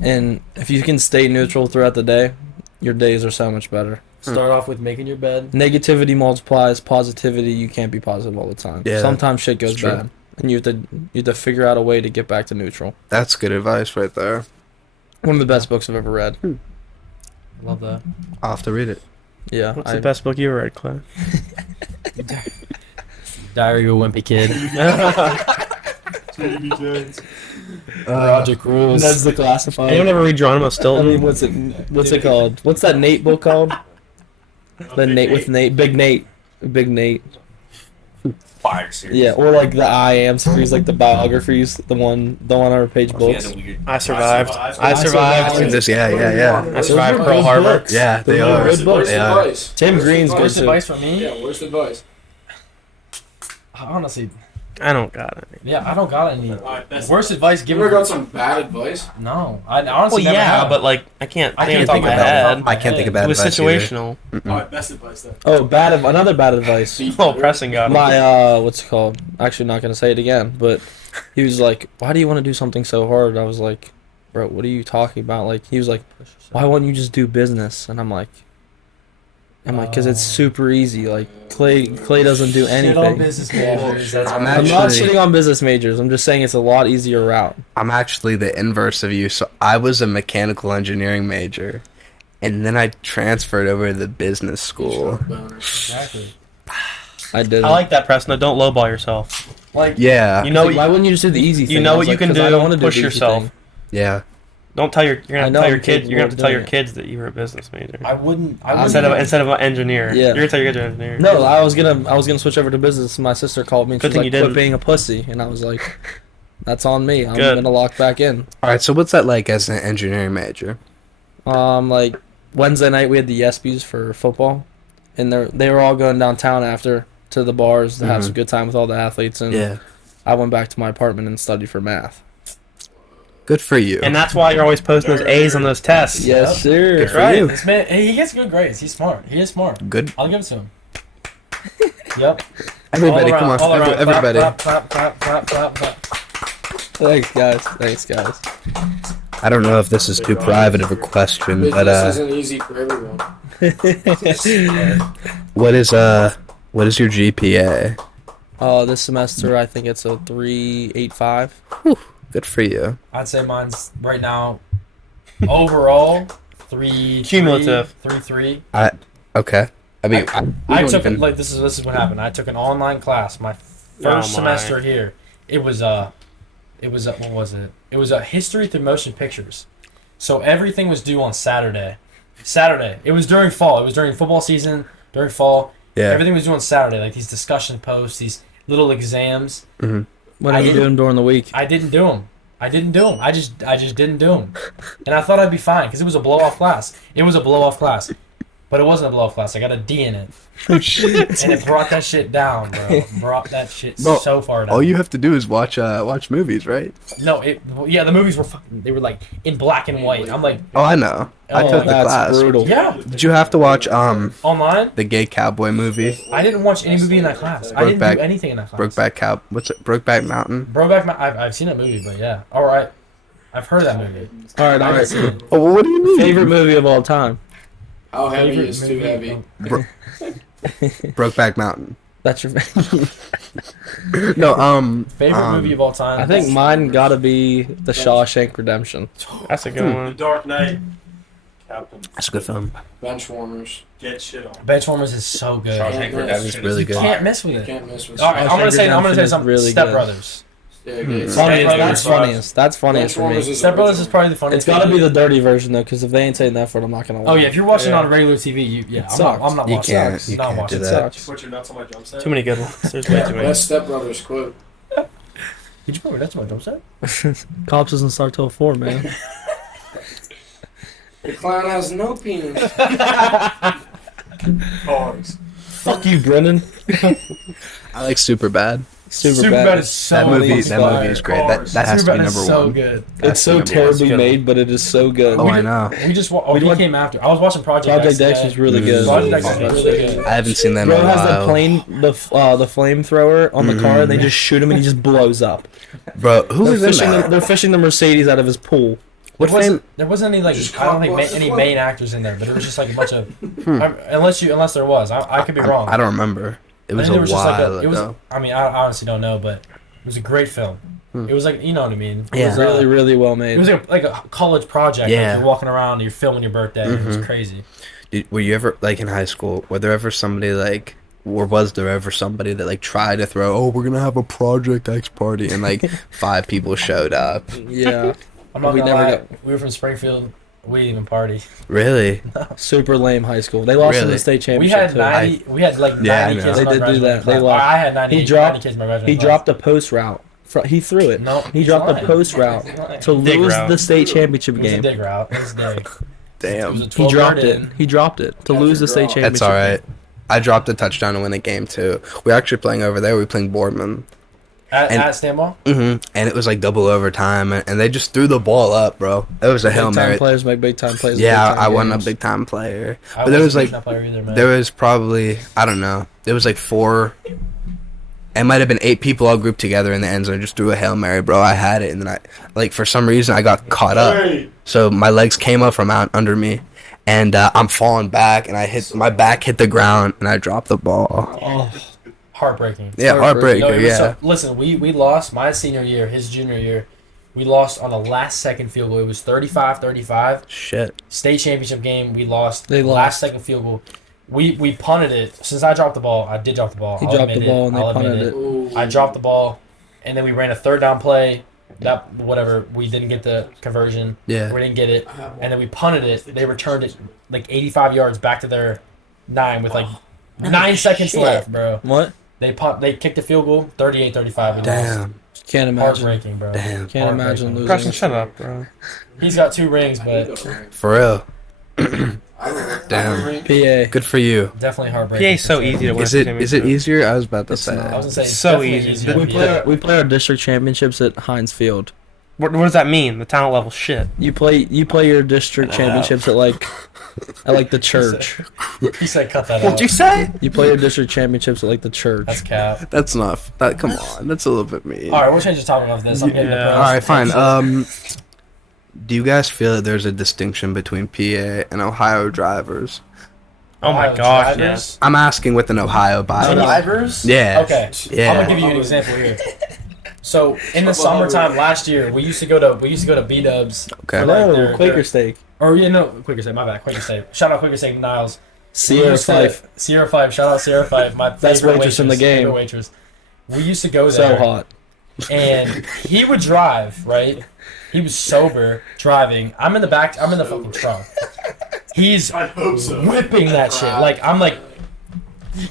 And if you can stay neutral throughout the day, your days are so much better. Start off with making your bed. Negativity multiplies positivity. You can't be positive all the time. Yeah, Sometimes shit goes it's true. bad. And you have to figure out a way to get back to neutral. That's good advice right there. One of the best books I've ever read. Love that. I'll have to read it. Yeah. What's the best book you ever read, Clay? Diary of a Wimpy Kid. Project Rules. That's the classified. Anyone ever read Geronimo I Stilton? mean, what's it called? What's that Nate book called? The Nate with Nate, Big Nate. Fire series. Yeah, or like the I Am series, like the biographies, the one on page books. I survived. I survived. This, yeah. I survived Pearl Harbor. Yeah, they Those are. are good books. Worst They are. advice. Tim Green's good Worst too. advice for me? Yeah, worst advice. Honestly, I don't got it. yeah, I don't got any. Alright, best Worst advice You given. ever got some bad advice? No, I Well, honestly never yeah, have. but like I can't I can't think think of of bad. that. I can't think of bad It was advice either. situational. Alright, best advice then. Oh, another bad advice. Oh, pressing got it. My what's it called? Actually, not gonna say it again. But he was like, "Why do you want to do something so hard?" I was like, "Bro, what are you talking about?" Like he was like, "Why wouldn't you just do business?" And I'm like, "Cause it's super easy. Like Clay doesn't do Shit on anything." business majors. That's I'm I'm not actually- shitting on business majors. I'm just saying it's a lot easier route. I'm actually the inverse of you. So I was a mechanical engineering major, and then I transferred over to the business school. exactly. I did. I like that, Preston. Don't lowball yourself. Like Yeah, You know, why wouldn't you just do the easy thing? you know I what was you like, can 'cause do. I don't wanna do Push the easy yourself. thing. yeah. Don't tell your. You're I gonna know tell your I'm kids. You're gonna have to capable tell of your doing kids that you were a business major I wouldn't. instead of an engineer. Yeah. You're gonna tell your kids you're an engineer. No, I was gonna switch over to business. My sister called me and she Good was thing like, you "Quit didn't." being a pussy," and I was like, "That's on me. I'm Good. gonna lock back in." All right. So what's that like as an engineering major? Like Wednesday night we had the ESPYs for football, and they were all going downtown after to the bars to have Mhm. some good time with all the athletes, and Yeah. I went back to my apartment and studied for math. Good for you. And that's why you're always posting those A's on those tests. Yes, sir. Good for Right. you. This man, he gets good grades. He's smart. He is smart. Good. I'll give it to him. Yep. Everybody, All come around, on. all around. Everybody. Clap, clap, clap, clap, clap, clap. Thanks, guys. Thanks, guys. I don't know if this is too private of a question, but Business isn't easy for everyone. what is your GPA? This semester I think it's a 3.85. Good for you. I'd say mine's right now. Overall, 3. Cumulative. 3. Okay. I mean, I don't took even- like this is what happened. I took an online class my first Oh, my. semester here. It was what was it? It was a history through motion pictures. So everything was due on Saturday. It was during fall. It was during football season. During fall, Yeah. Everything was due on Saturday, like these discussion posts, these little exams. What are you doing during the week? I didn't do them. I just didn't do them. And I thought I'd be fine because it was a blow-off class. But it wasn't a blow-off class. I got a D in it. And it brought that shit down, bro. Brought that shit so far down. All you have to do is watch movies, right? No, the movies were fucking, they were like in black and white. I'm like, Oh, I know. I took the that's class. brutal. yeah. Did you have to watch Online? the gay cowboy movie? I didn't watch any movie in that class. I didn't do anything in that class. Brokeback Mountain? I've seen that movie, but yeah. All right. I've heard that movie. All right. I haven't seen it. Oh, well, what do you mean? Favorite movie of all time? How heavy Favorite is too movie? heavy? Brokeback Mountain. That's your. No, Favorite movie of all time? I think mine gotta be The Shawshank Redemption. That's a good The one. Dark Knight. Captain. that's a good film. Benchwarmers. Get shit on. Benchwarmers is so good. Shawshank Redemption's really You good. can't miss with You it. can't miss with All right, I'm gonna say Redemption is something. really Step good. Brothers. Yeah, That's Benchwarmers. funniest. That's funniest for me. Benchwarmers is Step Brothers original. is probably the funniest. It's gotta be the dirty version though, because if they ain't saying that for it, I'm not gonna. Oh yeah, if you're watching Yeah. on regular TV, I'm sucks. not You watching. can't. it. You Not can't watching do it. that. sucks. Put your nuts on my drum set. Too many good ones. There's way too many. Best Step Brothers quote. Did you put that's what jump set? Cops doesn't start till 4, man. The clown has no penis. Cars. Fuck you, Brendan. I like Superbad. Superbad is so That movie fucking is great. That has to be Superbad number is so one. good. It's so That's the number one. terribly made, but it is so good. Oh, I know. We just he came after. I was watching Project Project X today. was really good. Project X is really good. I haven't seen that in Bro a has the while. plane, the flamethrower on the car, and they just shoot him, and he just blows up. Bro, who was in that? They're fishing the Mercedes out of his pool. There wasn't any like Just I don't think caught any both. main actors in there, but it was just like a bunch of unless there was. I could be wrong. I don't remember. It was I think a there was just like while it was. ago. I mean, I honestly don't know, but it was a great film. It was like you know what I mean. It Yeah. was, Really, really well It made. was like a college project. Yeah. Like you're walking around, you're filming your birthday. It was crazy. Were you ever like in high school? Were there ever somebody like, or was there ever somebody that like tried to throw? Oh, we're gonna have a Project X party, and like 5 people showed up. Yeah, I'm not We gonna never lie. got- We were from Springfield. We didn't even party. Really? super lame high school. They lost in Really? the state We championship had too. 90. We had like 90 Yeah, I kids. know. in They my did do graduating that. They class. lost. I had 90. He dropped- 90 kids in my graduating He class. dropped a post route. He threw it. No, He dropped a lying. post route to Dig lose route. the state championship It was a game. dig route. It was a dig. It Damn. was a He 12 dropped yard it. in. He dropped it to lose the state That's championship. That's all right. I dropped a touchdown to win a game too. We're actually playing over there. We're playing Boardman. At Stanball? And it was like double overtime, and they just threw the ball up, bro. It was a Hail Big time Mary. players make big time plays. in Yeah, big time I wasn't a games. big time player, I but there was wasn't a like big-time player either, man. there was probably, I don't know, there was like 4. It might have been 8 people all grouped together in the end zone. Just threw a Hail Mary, bro. I had it, and then I like for some reason I got caught up, so my legs came up from out under me, and I'm falling back, and my back hit the ground, and I dropped the ball. Heartbreaking. Yeah, heartbreaker. No, it was Yeah. so, listen, we lost my senior year, his junior year. We lost on a last second field goal. It was 35-35. Shit. State championship game, we lost. They lost. Last second field goal. We punted it. Since I dropped the ball, I did drop the ball. He I'll dropped admit the ball and they I'll admit punted it. Ooh. I dropped the ball, and then we ran a third down play. That whatever, we didn't get the conversion. Yeah. We didn't get it, and then we punted it. They returned it like 85 yards back to their 9 with like 9 seconds left, bro. What? They kicked a field goal, 38-35. We lost. Damn. Can't imagine. Heartbreaking, bro. Damn. Can't imagine losing. Preston, shut up, bro. He's got 2 rings, but For real. Damn. Damn. PA. Good for you. definitely heartbreaking. PA's so easy to win. Is it easier? I was about to say. I was gonna say it's So definitely easy. easier. We play our district championships at Heinz Field. What does that mean? The talent level shit. You play your district championships at like the church. He said cut that What'd out. you say? You play your district championships at like the church. That's cap. That's not. That come on. That's a little bit mean. All right, we'll change the topic of this. I'm getting Yeah. depressed. All right, fine. Do you guys feel that there's a distinction between PA and Ohio drivers? Oh my Ohio gosh, drivers? yes. I'm asking with an Ohio bias. Drivers? Yeah. Okay. Yeah. I'm gonna give you an example here. So in the summertime last year, we used to go to B Dubs. Okay. For like No, their, Quaker Steak. Or Quaker Steak. My bad. Quaker Steak. Shout out Quaker Steak Niles. Sierra Fife. Sierra Fife. Shout out Sierra Fife. My Best favorite waitress in the game. favorite waitress. We used to go So there. hot. And he would drive, right? He was sober driving. I'm in the back. I'm in the fucking trunk. He's I hope so. whipping that shit. Like I'm like,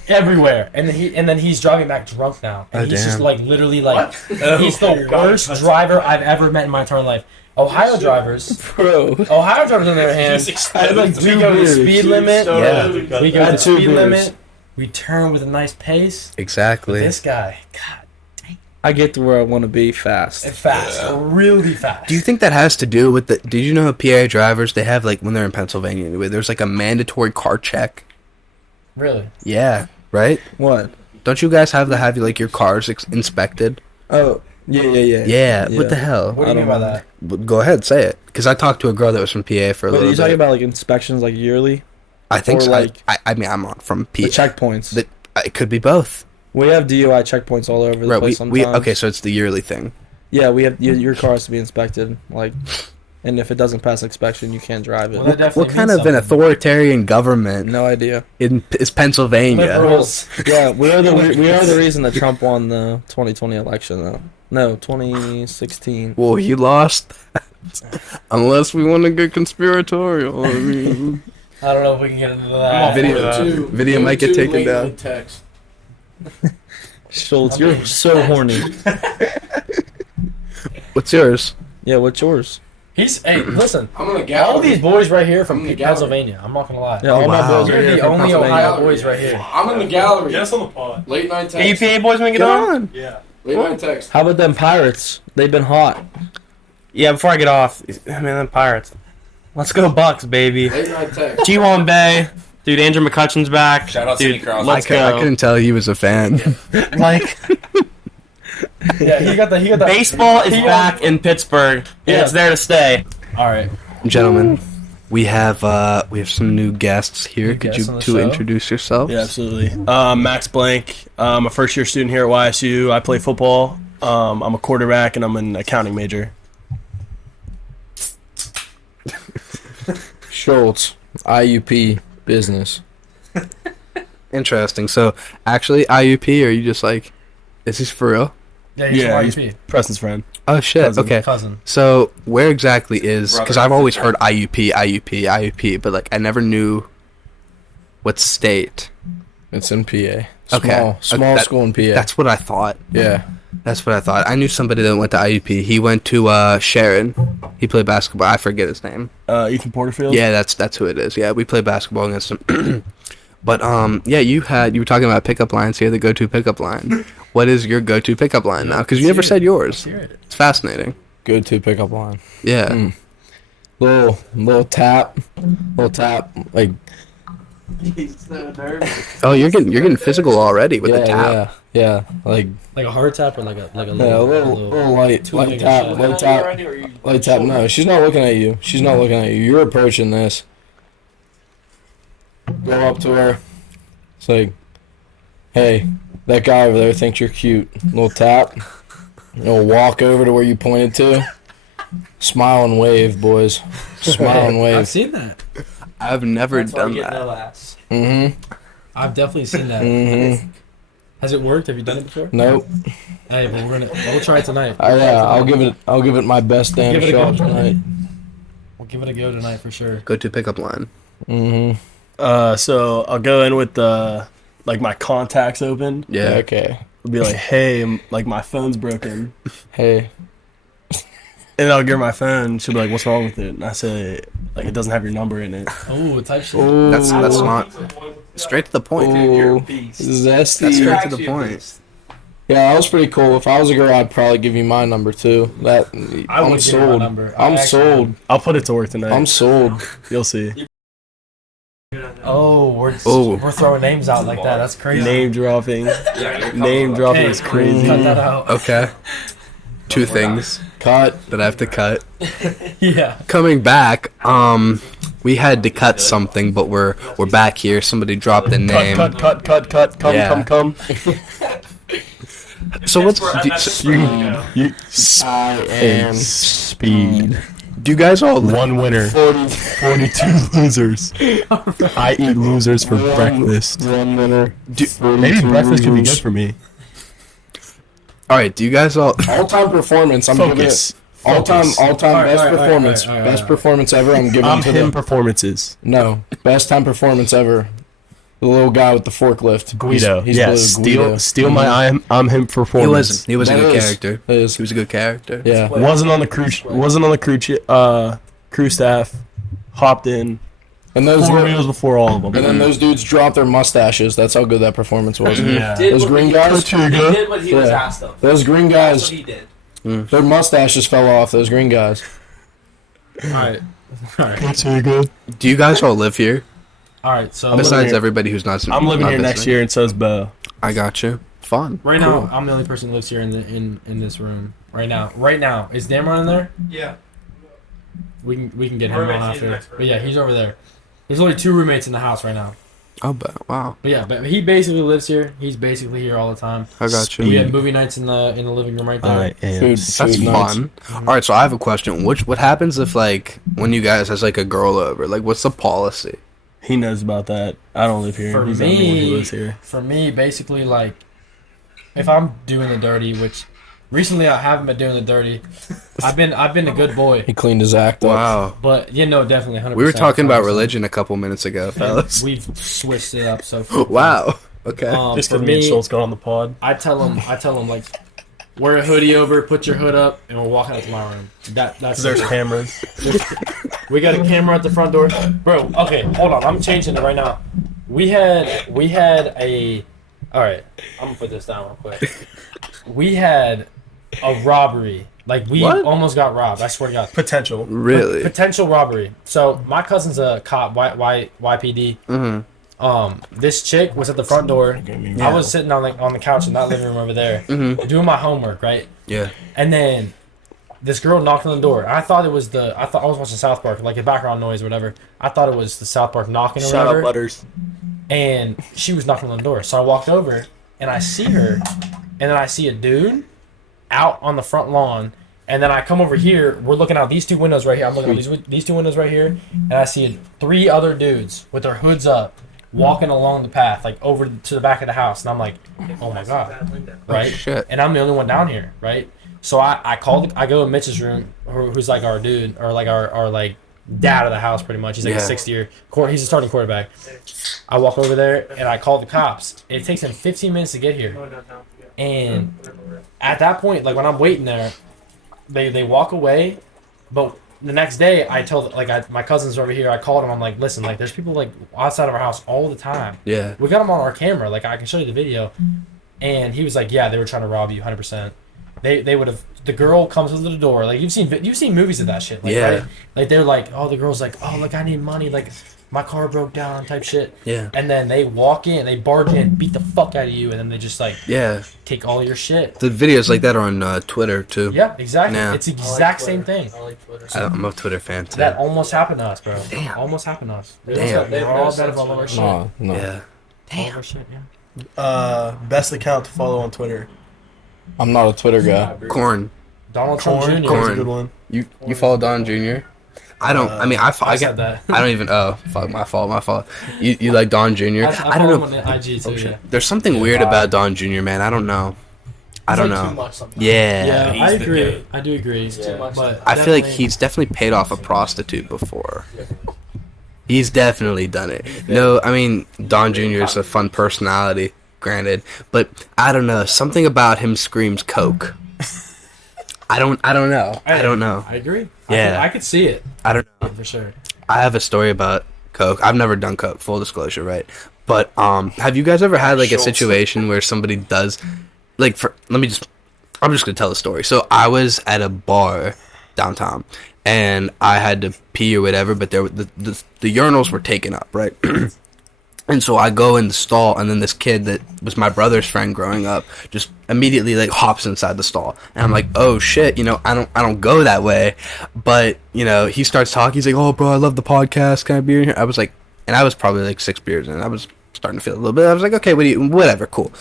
everywhere. And then he's driving back drunk now. And he's just like literally like he's the worst driver I've ever met in my entire life. Ohio drivers, Bro. on the other hand, we go to the speed limit. Yeah. We go to the speed limit. We turn with a nice pace. Exactly. This guy, God, I get to where I want to be fast. Really fast. Do you think that has to do with the? Did you know PA drivers, they have, like, when they're in Pennsylvania anyway, there's like a mandatory car check? Really? Yeah, right? What? Don't you guys have to have, like, your cars inspected? Oh, yeah. Yeah, what the hell? What do you mean by that? Go ahead, say it. Because I talked to a girl that was from PA for a But little are you talking bit. about like inspections like yearly? I think or, so. like, I mean, I'm not from PA. The checkpoints. It could be both. We have DUI checkpoints all over the place sometimes. Okay, so it's the yearly thing. Yeah, we have your car has to be inspected, like, and if it doesn't pass inspection, you can't drive it. Well, that definitely What kind means of an something. authoritarian government No idea. is Pennsylvania? Liberals. Yeah, we are the reason that Trump won the 2020 election, though. No, 2016. Well, he lost. Unless we want to get conspiratorial. I mean, I don't know if we can get into that. Video might get taken down. Text. Schultz, you're so horny. What's yours? Yeah, what's yours? Hey, listen. I'm in the gallery. All these boys right here I'm from in the Pennsylvania. I'm not gonna lie. Yeah, all my wow. boys are You're here the from only Pennsylvania. Ohio boys right here. I'm in the gallery. Yes, on the pod. Late night text. APA boys want to get on? Yeah. Late night text. How about them Pirates? They've been hot. Yeah, before I get off, man, them Pirates. Let's go Bucks, baby. Late night text. G1 Bay. Dude, Andrew McCutcheon's back. Shout out Dude, Sidney Crosby. let's I go. couldn't tell he was a fan. Like, Yeah, he got the. baseball is back in Pittsburgh, and Yeah. it's there to stay. All right. Gentlemen, we have some new guests here. Could guests you on the two show? introduce yourselves? Yeah, absolutely. Max Blank. I'm a first-year student here at YSU. I play football. I'm a quarterback, and I'm an accounting major. Schultz, IUP business. Interesting. So, actually, IUP, or are you just like, is this for real? Yeah, he's Yeah, from he's IUP. Preston's friend. Oh, shit. Cousin. Okay. Cousin. So, where exactly is... Because Brother. I've always heard IUP, but, like, I never knew what state. It's in PA. Okay. Small That- school in PA. That's what I thought. Yeah. That's what I thought. I knew somebody that went to IUP. He went to Sharon. He played basketball. I forget his name. Ethan Porterfield. Yeah, that's who it is. Yeah, we played basketball against him. But yeah, you were talking about pickup lines here. The go-to pickup line. What is your go-to pickup line now? Because you never said yours. It's fascinating. Go to pickup line. Yeah. Little tap. Like Oh, you're getting physical already with the tap. Yeah. Like Like a hard tap or like a yeah, a little light two-finger tap, shot. light tap. No, she's not looking at you. You're approaching this. Go up to her. It's like, hey, that guy over there thinks you're cute. Little tap. You'll walk over to where you pointed to. Smile and wave, boys. Smile and I've wave. seen that. I've never done that. Mm-hmm. I've definitely seen that. Mm-hmm. Has it worked? Have you done it before? Nope. Hey, but we'll try it tonight. Yeah, I'll give it my best damn Give it a go. shot tonight. We'll give it a go tonight for sure. Go-to pickup line. Mm-hmm. So I'll go in with like my contacts open. Yeah. Okay. I'll be like, hey, like my phone's broken. Hey. And then I'll give her my phone. She'll be like, what's wrong with it? And I say, like, it doesn't have your number in it. Oh, type shit. Ooh. That's not straight to the point. Ooh. Zesty. That's straight to the point. Yeah, that was pretty cool. If I was a girl, I'd probably give you my number too. I I'm would give you my sold. number. I'm Actually- sold. I'll put it to work tonight. I'm sold. You'll see. Oh, we're throwing names out like that. That's crazy. Name dropping. Name dropping is crazy. Cut that out. Okay. Two things Cut. that I have to cut. Yeah. Coming back, we had to cut something, but we're back here. Somebody dropped a name. Cut. Come, Yeah. come. So what's I am Speed. do you guys all One winner. 42 losers. I eat losers for breakfast. one winner. Maybe breakfast could be good for me. All right, do you guys all All-time performance. I'm giving Focus. it. All-time best Alright, performance. alright. Best performance ever. I'm giving I'm to him them. performances. No, best time performance ever. The little guy with the forklift. Guido. He's yeah, blue, Guido. steal my I'm him performance. He was a That good is- character. that is- He was a good character. Yeah. Wasn't on the crew staff. Hopped in And those 4 wheels before all of them. and then those dudes dropped their mustaches. That's how good that performance was. Yeah. Those green guys. He did what he was Yeah. asked of. Those green That's guys. what he did. Their mustaches fell off. Those green guys. All right. That's very good. Do you guys all live here? All right. So living Besides here. everybody who's not. I'm living not here next visiting? year, and so's Bo. I got you. Fun. right Cool. now, I'm the only person who lives here in this room. Right now, is Damron in there? Yeah. We can get him Roommate's on in the after. next room. But yeah, he's over there. There's only 2 roommates in the house right now. Oh, but wow. But yeah, but he basically lives here. He's basically here all the time. I got you. We have movie nights in the living room right there. I am. Food. That's Food nights. fun. All right, so I have a question. What happens if like when you guys has like a girl over? Like, what's the policy? He knows about that. I don't live here. For He's the only one who me, lives here. for me, basically, like, if I'm doing the dirty, which recently I haven't been doing the dirty. I've been a good boy, He cleaned his act up. Wow. but definitely 100%. We were talking about honestly. religion a couple minutes ago, fellas. We've switched it up so. Wow. Okay. Just For because me and me, Schultz got on the pod. I tell him like, wear a hoodie over, put your hood up, and we're walking out to my room. That's Because there's it. cameras. We got a camera at the front door, bro. Okay, hold on. I'm changing it right now. We had a. All right, I'm gonna put this down real quick. We had a robbery. Like we What? almost got robbed. I swear to God. Potential. Really? Potential robbery. So my cousin's a cop, YPD. Mm-hmm. This chick was at the front door. I was sitting on the couch in that living room over there, doing my homework, right? Yeah. And then this girl knocked on the door. I thought it was I was watching South Park, like a background noise or whatever. I thought it was the South Park knocking or Shout whatever. out Butters. And she was knocking on the door. So I walked over and I see her, and then I see a dude out on the front lawn. And then I come over here. We're looking out these 2 windows right here. I'm looking at these 2 windows right here, and I see 3 other dudes with their hoods up, walking along the path, like over to the back of the house. And I'm like, oh my god, right? shit. And I'm the only one down here, right? So I go in Mitch's room, who's like our dude, or like our like dad of the house, pretty much. He's like Yeah. a 6th-year he's a starting quarterback. I walk over there and I call the cops. It takes him 15 minutes to get here, and at that point, like when I'm waiting there, they walk away. But the next day, I told my cousins over here. I called them. I'm like, listen, like there's people like outside of our house all the time. Yeah. We got them on our camera. Like I can show you the video. And he was like, yeah, they were trying to rob you, 100%. They would have. The girl comes to the door. Like you've seen movies of that shit. Like, Yeah. right? Like they're like, oh, the girl's like, oh, like I need money. Like my car broke down, type shit. Yeah. And then they walk in, they barge in, beat the fuck out of you, and then they just like Yeah. take all your shit. The videos like that are on Twitter too. Yeah, exactly. Yeah. It's the exact same thing. I'm a Twitter fan too. That almost happened to us, bro. Damn. Almost happened to us. Damn. We're all dead of all of our shit. No. Yeah. All of our shit, yeah. Best account to follow on Twitter. I'm not a Twitter guy. Corn. Donald Trump Corn. Jr. Corn's a Corn. good one. You follow Don Jr. I don't. I mean, I I get said that. I don't even. Oh, fuck! My fault. You like Don Jr. I don't follow know. him on IG too. Yeah. There's something weird about Don Jr. Man. I don't know. I don't Too know. much sometimes. Yeah. I agree. I do agree. too much. But I feel like definitely- he's definitely paid off a prostitute before. He's definitely done it. No, I mean Don Jr. is a fun personality, granted, but I don't know. Something about him screams coke. I don't know. I don't know. I agree. Yeah. I could see it I don't know. for sure. I have a story about coke. I've never done coke, full disclosure, right? But have you guys ever had like a situation where somebody does like I'm just gonna tell the story. So I was at a bar downtown and I had to pee or whatever, but there the urinals were taken up, right? And so I go in the stall, and then this kid that was my brother's friend growing up just immediately like hops inside the stall, and I'm like, oh shit, I don't go that way, but he starts talking. He's like, oh bro, I love the podcast. Can I be in here? I was like, and I was probably like 6 beers in. I was starting to feel a little bit. I was like, okay, whatever, cool.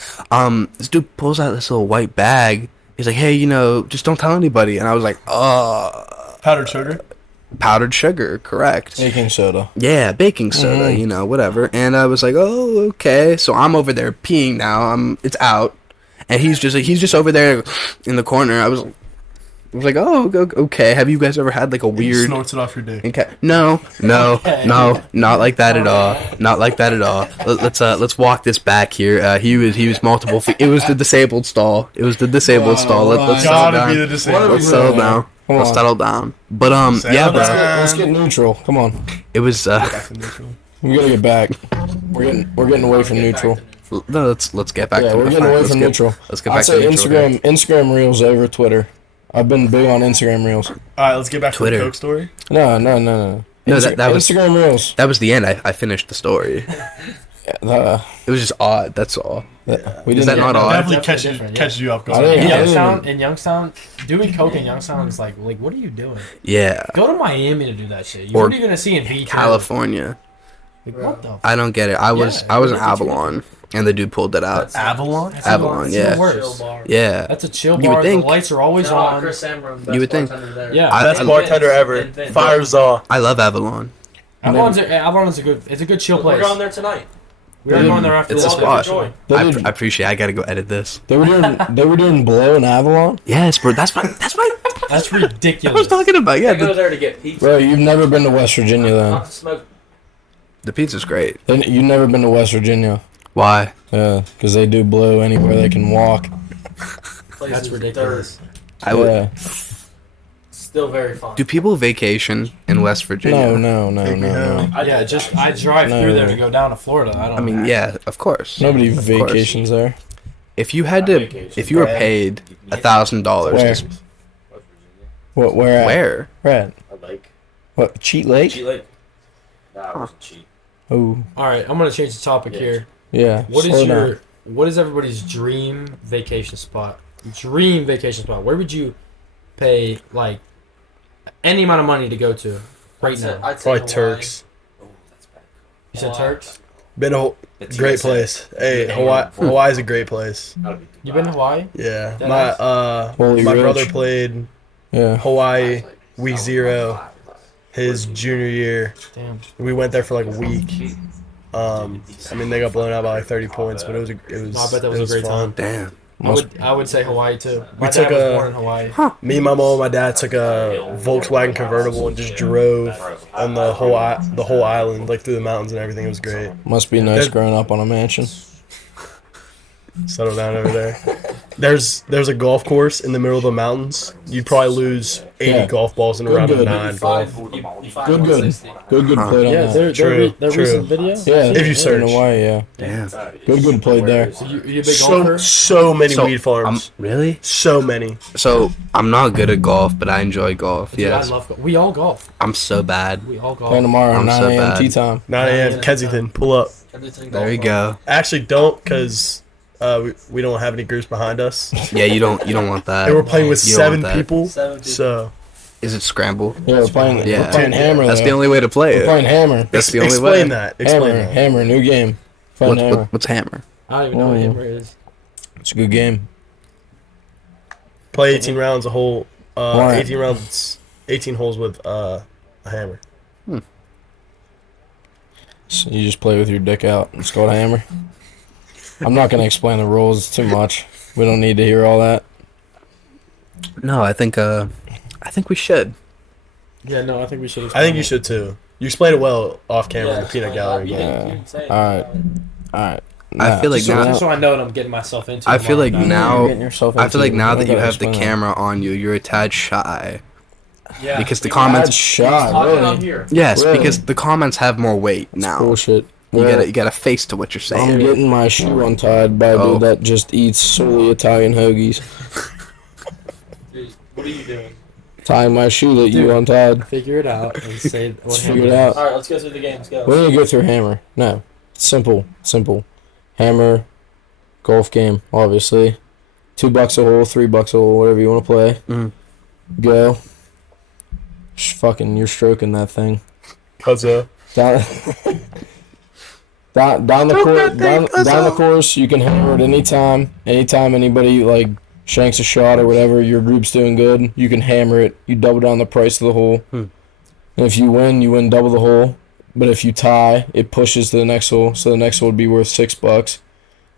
This dude pulls out this little white bag. He's like, hey, just don't tell anybody. And I was like, Powdered sugar. powdered sugar, correct. Baking soda. Yeah, baking soda, whatever. And I was like, oh, okay. So I'm over there peeing now. It's out, and he's just over there in the corner. I was I was like, oh, okay. Have you guys ever had like a He weird? snorts it off your dick. Okay. No, not like that at all. Not like that at all. Let's walk this back here. He was multiple. It was the disabled stall. Let's settle Gotta be down. the disabled. Let's settle down. Come Let's on. settle down. But Settle yeah, bro. down. Let's get neutral. Come on. It was We gotta get back. We're getting away from neutral. no. Let's get back Yeah, to we're the getting fight. away Let's from get- neutral. Let's get I'd back to say neutral. Instagram Reels over Twitter. I've been big on Instagram Reels. All right, let's get back to Twitter. the Coke story. No. No, that was Instagram Reels. that was the end. I finished the story. Uh, It was just odd. That's all. we Is didn't. that not odd? Definitely definitely different, yeah. catches you off I guard. didn't- In I didn't Youngstown, doing coke in Youngstown is like, what are you doing? Yeah, Go to Miami to do that shit. Or What are you gonna see in V2? California. Like, what the? I don't get it. I was in that's what you Avalon, and the dude pulled it out. Avalon? Avalon, It's yeah. the worst. Yeah, That's a chill You would bar. think. The lights are always on. You would think. Yeah, Best I- bartender ever. Fire Zaw. I love Avalon. Avalon is a good. It's a good chill place. We're going there tonight. We are going there after It's this. a spot. Enjoy. I appreciate. I gotta go edit this. They were doing blow in Avalon. Yes, bro. That's what That's I was ridiculous. talking about. Yeah, I go there to get pizza. Bro, you've never been to West Virginia Not then. to smoke. the pizza's great. Then you've never been to West Virginia. Why? Yeah, because they do blow anywhere they can walk. Place That's is ridiculous. I would. Yeah. Still very fun. Do people vacation in West Virginia? No. Yeah, I drive through there to go down to Florida. I don't. I mean, yeah, of course. Nobody Of course. vacations there. If you had to, if you were paid $1,000, Where? What? Where at? where? Where at? I like What? Cheat Lake? cheat lake. Nah, it wasn't cheap. Oh, All right, I'm gonna change the topic here. yeah. What is slow down. what is everybody's dream vacation spot? Dream vacation spot. Where would you pay like any amount of money to go to right now? I'd say Probably Hawaii. Turks. Oh, that's bad. You said Turks. Been a great place. Hey, Hawaii's a great place. You been to Hawaii? Yeah. That My nice? Holy my Rich. brother played Yeah. Hawaii week 0 his junior year. Damn. We went there for like a week. I mean, they got blown out by like 30 points, but it was No, I bet that was it a great fun. Damn. I would say Hawaii too. My We dad took was a- born in Hawaii. Me, my mom, and my dad took a Volkswagen convertible and just drove on the whole island, like through the mountains and everything. It was great. Must be nice growing up on a mansion. Settle down over there. There's a golf course in the middle of the mountains. You'd probably lose 80 Yeah. golf balls in a Good, round of good. 9 golf. Good. Good played on Yeah, that. True, their true. recent video. Yeah, If you in search. Hawaii, yeah. Damn. Good played there. So you a big golfer? So many So, weed farms. Really? So many. So I'm not good at golf, but I enjoy golf. Dude, Yes. I love golf. We all golf. I'm so bad. We all golf. Playing tomorrow, I'm 9 so a.m. bad. tea time. 9 a.m. Kensington, pull up. There you go. Actually, don't, because we don't have any groups behind us. Yeah, you don't want that. And we're playing with You don't want 7 that. people. 7 people. So Is it scramble? Yeah, we're playing. Yeah. We're playing Hammer. That's though. the only way to play We're it. playing Hammer. That's the only explain way. that. Explain Hammer. that. Hammer. New game. Playing Hammer. What's hammer? I don't even know what Oh. hammer is. It's a good game. Play 18 rounds a hole. Right. 18 rounds, 18 holes with a hammer. So you just play with your dick out. It's called a Hammer. I'm not gonna explain the rules. It's too much. We don't need to hear all that. No, I think we should. Yeah, no, I think we should. I think you should too. You explained it well off camera in the peanut gallery game. Yeah. All right. I feel like So, now. just so I know what I'm getting myself into. I feel like tomorrow. now. I feel like now that you have the camera on you, you're a tad shy Yeah. because the That's comments. shot. Talking Really? out here. Yes, Really? because the comments have more weight now. Bullshit. You Yeah. got a face to what you're I'm saying. getting my shoe untied by a Oh. dude that just eats solely Italian hoagies. Dude, what are you doing? Tying my shoe that you untied. Figure it out and say what Let's hammer figure it out. All right, let's go through the games. Go. We need to go through Hammer. No. Simple. Hammer. Golf game, obviously. $2 a hole, $3 a hole, whatever you want to play. Mhm. Go. You're stroking that thing. Cause Down, down the course. Down the course, you can hammer it anytime. Anytime anybody like shanks a shot or whatever, your group's doing good. You can hammer it. You double down the price of the hole. And if you win double the hole. But if you tie, it pushes to the next hole. So the next hole would be worth $6.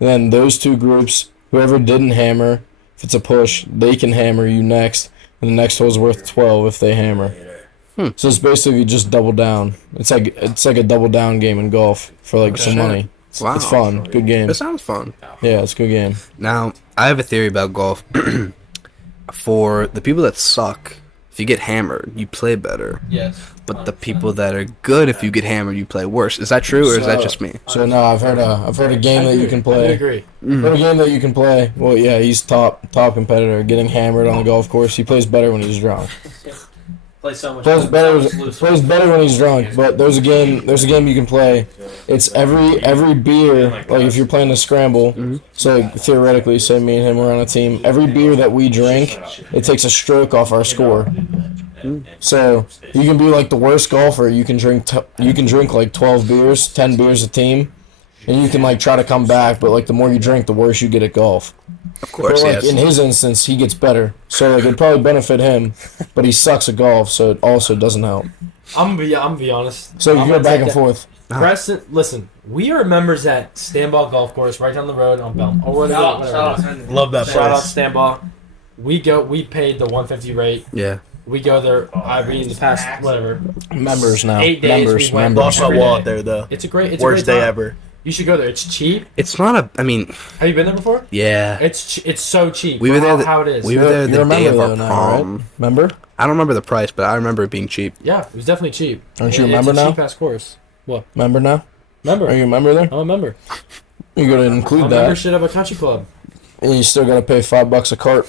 And then those two groups, whoever didn't hammer, if it's a push, they can hammer you next. and the next hole's worth 12 if they hammer. So it's basically just double down. It's like a double down game in golf for like some money. Wow. It's fun. Good game. It sounds fun. Yeah, it's a good game. Now, I have a theory about golf. For the people that suck, if you get hammered, you play better. Yes. But the people that are good, if you get hammered, you play worse. Is that true, or is that just me? So no, I've heard a game that you can I play. agree. Heard a game that you can play. Well, yeah, he's top competitor. Getting hammered on the golf course. He plays better when he's drunk. Play so much. Plays better when he's drunk. But there's a game you can play. It's every beer. Like if you're playing a scramble. So like, theoretically, say me and him are on a team. Every beer that we drink, it takes a stroke off our score. So you can be like the worst golfer. You can drink like 12 beers, 10 beers a team, and you can like try to come back. But like the more you drink, the worse you get at golf. Of course, But, like, yes. in his instance, he gets better. So like it'd probably benefit him, but he sucks at golf, so it also doesn't help. I'm gonna be honest. So you I'm go gonna back take and that- forth. Preston, listen, we are members at Stanball Golf Course right down the road on Belm. Or whatever. Love that Shout out place. Stanball. We paid the 150 rate. Yeah. We go there. I mean, the past whatever. Members now. 8 days Members. we went. Lost my Every wallet day. there though. It's a great. It's Worst a great day time. ever. You should go there. It's cheap. It's not a. I mean, Have you been there before? yeah. It's so cheap. We for were there. how it is. We were there You're the a day member of our though now, prom. right? Remember? I don't remember the price, but I remember it being cheap. Yeah, it was definitely cheap. Aren't you a It's member now? Cheap ass course. Member now? Member. Are you a member there? I'm a member. You gotta I'm include a that, membership of a country club. and you still gotta pay $5 a cart.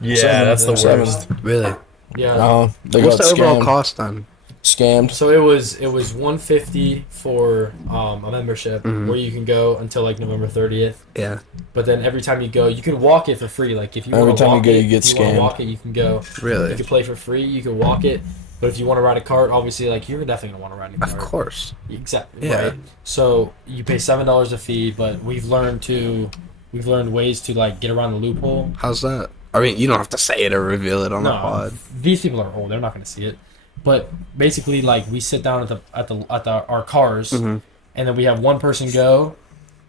Yeah, that's the Seven. worst. Really? Yeah. They What's got the overall scammed. cost then? Scammed. So it was 150 for a membership where you can go until like November 30th. Yeah. But then every time you go, you can walk it for free. Like if you Every want to time you walk go, it, you get if you want scammed. to walk it, you can go. You Really? can play for free. You can walk it. But if you want to ride a cart, obviously, like you're definitely gonna want to ride a cart. Of course. Exactly. Yeah. Right. So you pay $7 a fee, but we've learned ways to like get around the loophole. How's that? I mean, you don't have to say it or reveal it on the No, pod. these people are old. They're not gonna see it. But basically, like we sit down at our cars, Mm-hmm. and then we have one person go,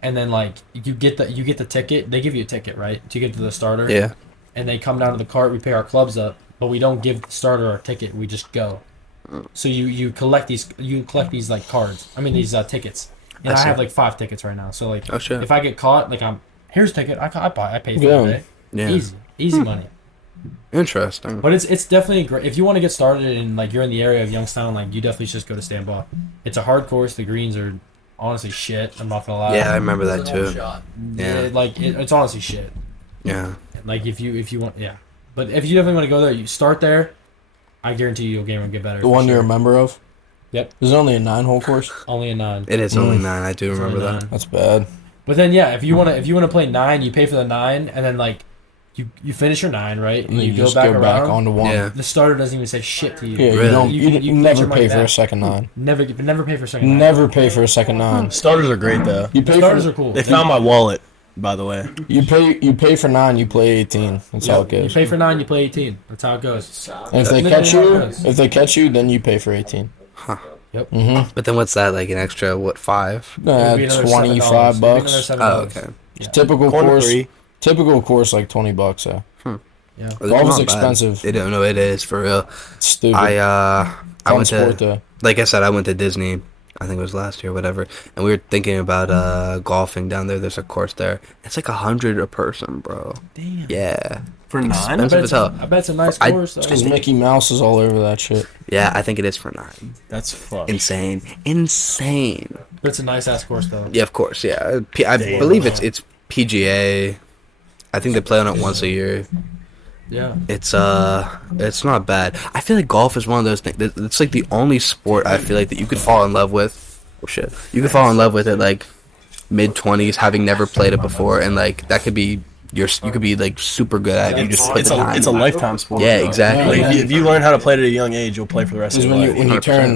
and then like you get the ticket. They give you a ticket, right, to get to the starter. Yeah. And they come down to the cart. We pay our clubs up, but we don't give the starter our ticket. We just go. So you collect these like cards. I mean these tickets. And I I see. have like 5 tickets right now. So like Oh shit. if I get caught, like here's a ticket. I pay for Yeah. it. Yeah. Easy money. Interesting. But it's definitely a great. If you want to get started and like you're in the area of Youngstown, like you definitely should just go to Stanball. It's a hard course. The greens are honestly shit. I'm not gonna lie. Yeah, I remember that too. Yeah. It's honestly shit. Yeah. Like if you want, yeah. But if you definitely want to go there, you start there. I guarantee you, your game will get better. The for one sure. you're a member of? Yep. Is it only a 9-hole course? Only a 9. It is only 9. I do It's remember only that. 9. That's bad. But then yeah, if you wanna play 9, you pay for the 9, and then like you finish your 9, right? And you you just go back around. onto one. Yeah. The starter doesn't even say shit to you. Yeah, Really? you don't. You, You get never your money pay for a back. second 9. Never pay for a second. 9. Never pay for a second 9. Starters are great though. You pay Starters for are cool. They found my wallet, by the way. you pay for 9. You play 18. That's how it You goes. pay for 9, you play 18. That's how it goes. And if they That's catch literally you, how it goes. if they catch you, then you pay for 18. Yep. Mm-hmm. But then what's that, like an extra, what, 5? It'll be another $7. $25 It'll be bucks. another Oh, $7. okay. Yeah. Typical Corner course. 3. Typical course like $20. So Yeah. Well, Golf it's is not bad. expensive. They don't know it is, for real. it's stupid. I Fun went sport to, though. like I said, I went to Disney. I think it was last year, whatever. And we were thinking about golfing down there. There's a course there. It's like $100 a person, bro. Damn. Yeah. For 9? Expensive as hell. I bet it's a nice I- course. Though. Because Mickey Mouse is all over that shit. Yeah, I think it is for 9. That's fucked. Insane. Insane. But it's a nice ass course though. Yeah, of course. Yeah. I Damn. believe it's PGA. I think they play on it once a year. Yeah. It's not bad. I feel like golf is one of those things. It's like the only sport I feel like that you could fall in love with. Oh shit! You could fall in love with it like mid-20s, having never played it before, and like that could be you could be like super good at it. You just put It's the time. a lifetime sport. Yeah, though. exactly. Like, if you learn how to play it at a young age, you'll play for the rest of Because your life.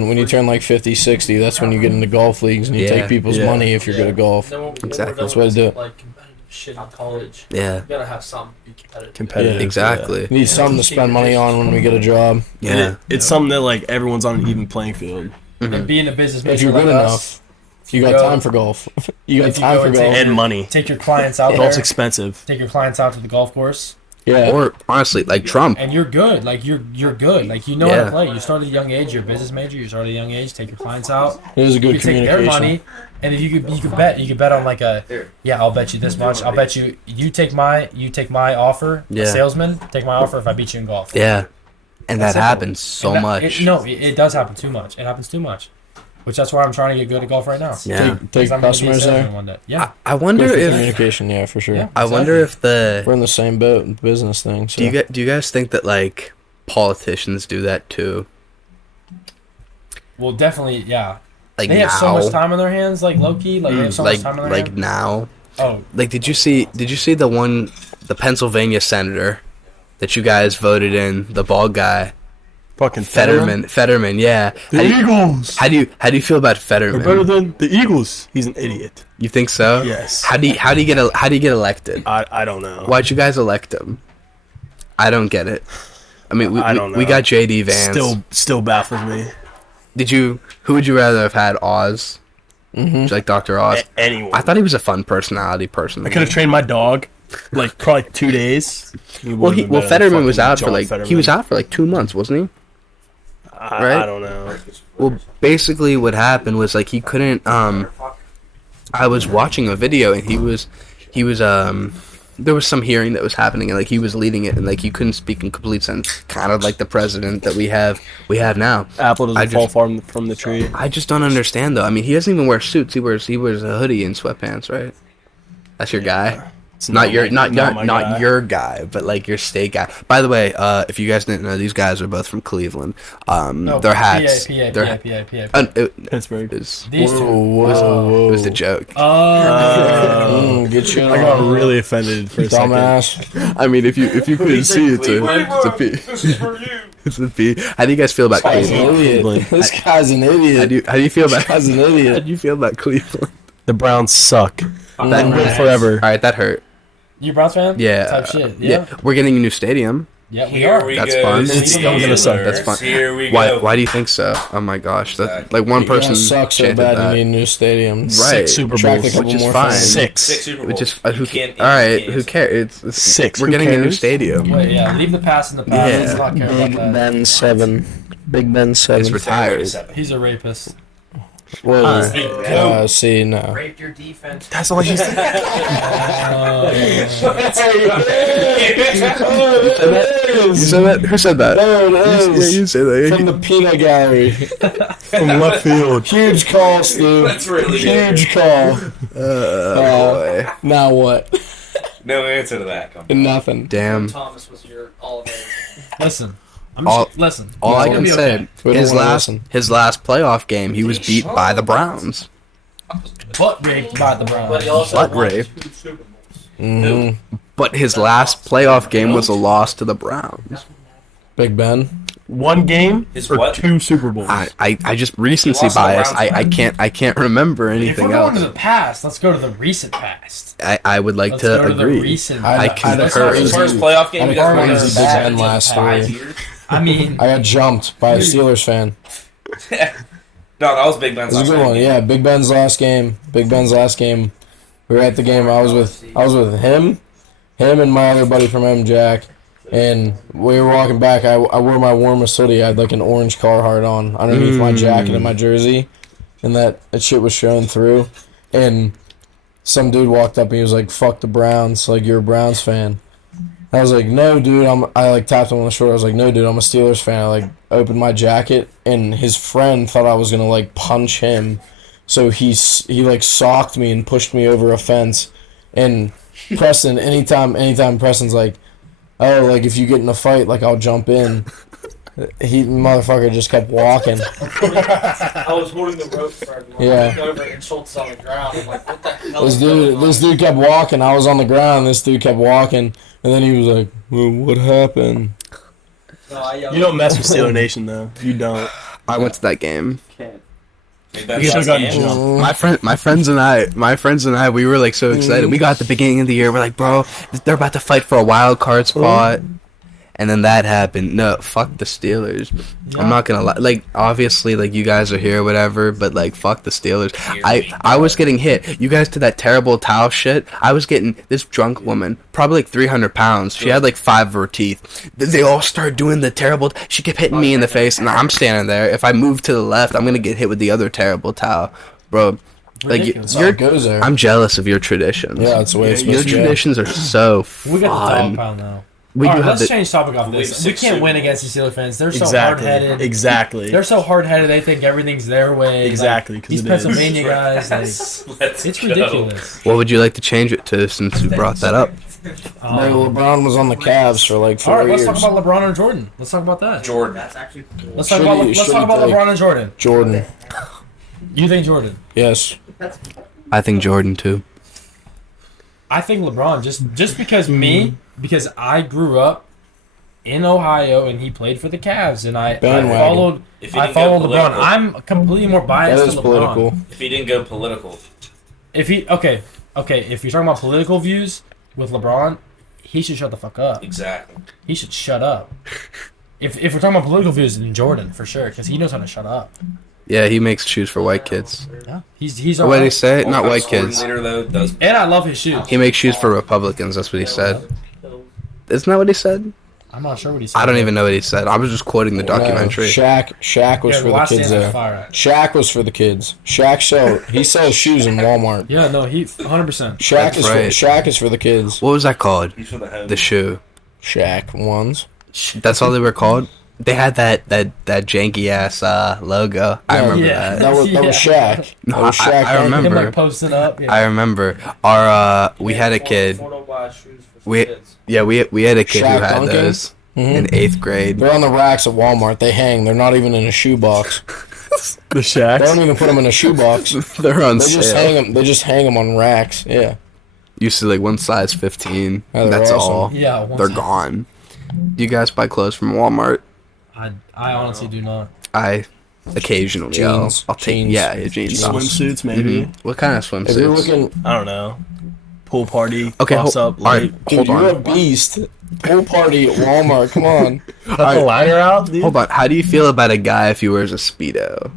when you turn like 50, 60, that's when you get into golf leagues and you Yeah. take people's Yeah. money if you're good at golf. Exactly. That's what I do. Like competitive shit in college. Yeah, You gotta have something to be competitive. Competitive. exactly. We need something to spend money on when we get a job. Yeah. Yeah, It's something that like everyone's on an even playing field. And being a business major If you're like good us, enough, you got go- time for golf. You got If you time go for and golf. take- And money. take your clients out Golf's there. expensive. Take your clients out to the golf course. Yeah. Or honestly, like Trump. And you're good. Like you're good. Like you know how Yeah. to play. You start at a young age. You're a business major. You start at a young age. Take your clients out. It was a good You take their communication. money, and if you could bet on like I'll bet you this much. I'll bet you take my offer. Yeah. A salesman take my offer if I beat you in golf. Yeah. And That's that simple. happens so And that- much. It does happen too much. It happens too much. Which that's why I'm trying to get good at golf right now. Yeah. Take 'Cause I'm gonna be a customers salesman there. one day. Yeah. I wonder Good for if communication, yeah, for sure. Yeah. I wonder if the We're in the same boat in the business thing. So. do you guys think that like politicians do that too? Well, definitely, yeah. Like They now, have so much time on their hands, like low key. Like they have so like much time on their like hands. now. Oh, Like did you see the Pennsylvania senator that you guys voted in, the bald guy? Fucking Fetterman, yeah. The Eagles. How do you feel about They're better Fetterman? than the Eagles. He's an idiot. You think so? Yes. How do you get elected? I don't know. Why'd you guys elect him? I don't get it. I mean, I don't we know. got JD Vance. Still baffles me. Who would you rather have had, Oz? Mhm. Like Dr. Oz? Anyone. I thought he was a fun personality person. I could have trained my dog, like probably 2 days. He Well, would've been better than Fetterman was fucking out for John like Fetterman. he was out for like 2 months, wasn't he? right? I don't know. Well, basically what happened was like he couldn't I was watching a video and he was there was some hearing that was happening and like he was leading it and like he couldn't speak in complete sense, kind of like the president that we have now. Apple doesn't fall far from the tree. I just don't understand though. I mean, he doesn't even wear suits. He wears a hoodie and sweatpants, right? That's your guy. It's Not my guy. your guy, but like your state guy. By the way, if you guys didn't know, these guys are both from Cleveland. Their hats. PA. Pittsburgh. These two. It was a joke. Get you. I got really offended for a second. Dumbass. I mean, if you couldn't see, it's a P. This is for you. It's a P. How do you guys feel about This guy's an Cleveland? idiot. This guy's an idiot. How do you feel about? This guy's an How idiot. do you feel about Cleveland? The Browns suck. That Live hurt. forever. All right, that hurt. You Browns fan? Yeah. Type shit. Yeah. We're getting a new stadium. Yeah, we Here are. we That's go. fun. It's still gonna suck. That's fun. Here we Why? go. Why do you think so? Oh my gosh, that like one You're gonna person suck so chanted bad that. you need a new stadium. Right. 6 Super Attract a Bowls. couple Which is more fine. fans. 6. Six Super Which is Bowls. who, You can't- all right. you can't- Who cares? It's 6. We're Who getting a new cares? stadium. Wait, yeah, leave the past in the past. Yeah. Let's not care Big about that. Ben 7. Big Ben 7. He's retired. He's a rapist. Whoa. Go. See, no. Rape your defense. That's all you said. You said that? Who said that? There it is. You said that. From the peanut gallery. From left field. Huge call, Stu. That's really good. Huge call. Boy. Now what? No answer to that. Come on. Nothing. Damn. Thomas was your Oliver. Listen. Listen. All It's I gonna can be say, okay. We don't his wanna last listen. his last playoff game, he was beat by the Browns. Butt raped by the But he Browns. also Butt won rape. 2 Super Bowls. Mm-hmm. But his last playoff game was a loss to the Browns. Big Ben. 1 game His or what? 2 Super Bowls. I just recency He lost to the bias. Browns. I can't remember If we're anything going to else. the past, let's go to the recent past. I would like Let's to go to the agree. recent. I past. concur. Let's not His go first to- playoff game. I he got think one Barnes of is those Big bad Ben last 5 year. years. I mean, I got jumped by a Steelers fan. No, that was Big Ben's It was a last good one. game. Yeah, Big Ben's last game. Big Ben's last game. We were at the game. I was with him and my other buddy from M Jack, and we were walking back. I wore my warmest hoodie. I had like an orange Carhartt on underneath my jacket and my jersey, and that shit was showing through. And some dude walked up and he was like, "Fuck the Browns, like you're a Browns fan." I was like, "No, dude." I like tapped him on the shoulder. I was like, "No, dude, I'm a Steelers fan." I like opened my jacket, and his friend thought I was gonna like punch him, so he like socked me and pushed me over a fence. And Preston, anytime Preston's like, "Oh, like if you get in a fight, like I'll jump in," he motherfucker just kept walking. I was holding the rope for everyone. Yeah. I looked over and Schultz on the ground. I'm like, what the hell This is going on? dude kept walking. I was on the ground. This dude kept walking, and then he was like, well, "What happened?" No, I yelled You don't mess with Steeler Nation though. You don't. I went to that game. Big Ben's You last got game. jumped. My friends and I, we were like so excited. We got at the beginning of the year. We're like, bro, they're about to fight for a wild card spot. and then that happened. No, fuck the Steelers. I'm not gonna lie. Like, obviously, like, you guys are here or whatever, but, like, fuck the Steelers. I was getting hit. You guys did that terrible towel shit. I was getting this drunk woman, probably like 300 pounds. She had like 5 of her teeth. They all started doing the terrible. She kept hitting me in the face, and I'm standing there. If I move to the left, I'm gonna get hit with the other terrible towel, bro. Like, That's how it goes there. I'm jealous of your traditions. Yeah, that's the way it's Your supposed to go. traditions are so fun. We got the dog pound now. We All do right, have let's the, change topic off this. We can't win against the Steelers fans. They're so Exactly. hard-headed. Exactly. They're so hard-headed. They think everything's their way. Exactly, Like, 'cause these it is. Pennsylvania guys. Like, Let's it's go. ridiculous. what would you like to change it to since you brought that up? Bro, LeBron was on the Cavs for like 4 all right, years. let's talk about LeBron and Jordan. Let's talk about that. Jordan. Let's talk Shitty- about let's shitty talk about take. LeBron and Jordan. Jordan. You think Jordan? Yes. I think Jordan too. I think LeBron just because I grew up in Ohio and he played for the Cavs and I Bandwagon. followed If he I didn't go followed LeBron. political. I'm completely more That biased is to LeBron. political. If he didn't go political, If he okay, if you're talking about political views with LeBron, he should shut the fuck up. exactly. He should shut up. If we're talking about political views, then Jordan for sure because he knows how to shut up. Yeah, he makes shoes for white kids. Yeah, he's What did he alright. say? Not white Offensive kids. coordinator, though, does And I love his shoes. He makes shoes for Republicans. That's what he said. Isn't that what he said? I'm not sure what he said. I don't even know what he said. I was just quoting the documentary. No, Shaq was Yeah, for the Last kids Dance was there. fire. Shaq was for the kids. He sells shoes in Walmart. Yeah, no, he 100%. That's right. Shaq is for the kids. What was that called? he's for the home. The shoe. Shaq ones. That's all they were called. They had that janky ass logo. I remember Yeah. that. That was Yeah. Shaq. No, That was Shaq. I Him remember. like posting up. Yeah. I remember. Our we had a kid. We had a kid who Shaq had Duncan? those Mhm. in 8th grade. They're on the racks at Walmart. They hang. They're not even in a shoebox. The They Shacks. don't even put them in a shoebox. They're on They just sale. hang them. They just hang them on racks. Yeah. Used to like one size 15. Yeah, they're That's awesome. all. Yeah, They're gone. Do you guys buy clothes from Walmart? I honestly do not. I occasionally. Jeans. I'll take. Jeans. Yeah, jeans. Swimsuits, maybe. Mhm. What kind of If you're swimsuits? looking, I don't know. Pool party. Okay, Pops hold, up all right, late. dude, hold you're a on. beast. Pool party at Walmart. Come on. Cut the liner out, dude. Hold on. How do you feel about a guy if he wears a speedo?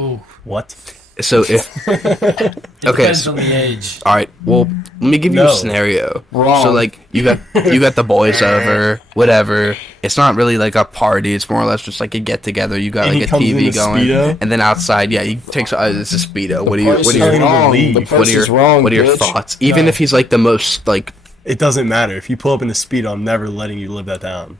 Ooh, What? So if it Okay, depends so- on the age. all right, well, let me give you No. a scenario. Wrong. So like you got the boys over, whatever. It's not really like a party. It's more or less just like a get together. You got And like he a comes in TV a going, Speedo? and then outside, yeah, he takes. It's a speedo. What are you? Price What is are your? wrong. leave. The What price are your? is wrong, What are your bitch. thoughts? Even No. if he's like the most like. It doesn't matter. If you pull up in the speed, I'm never letting you live that down.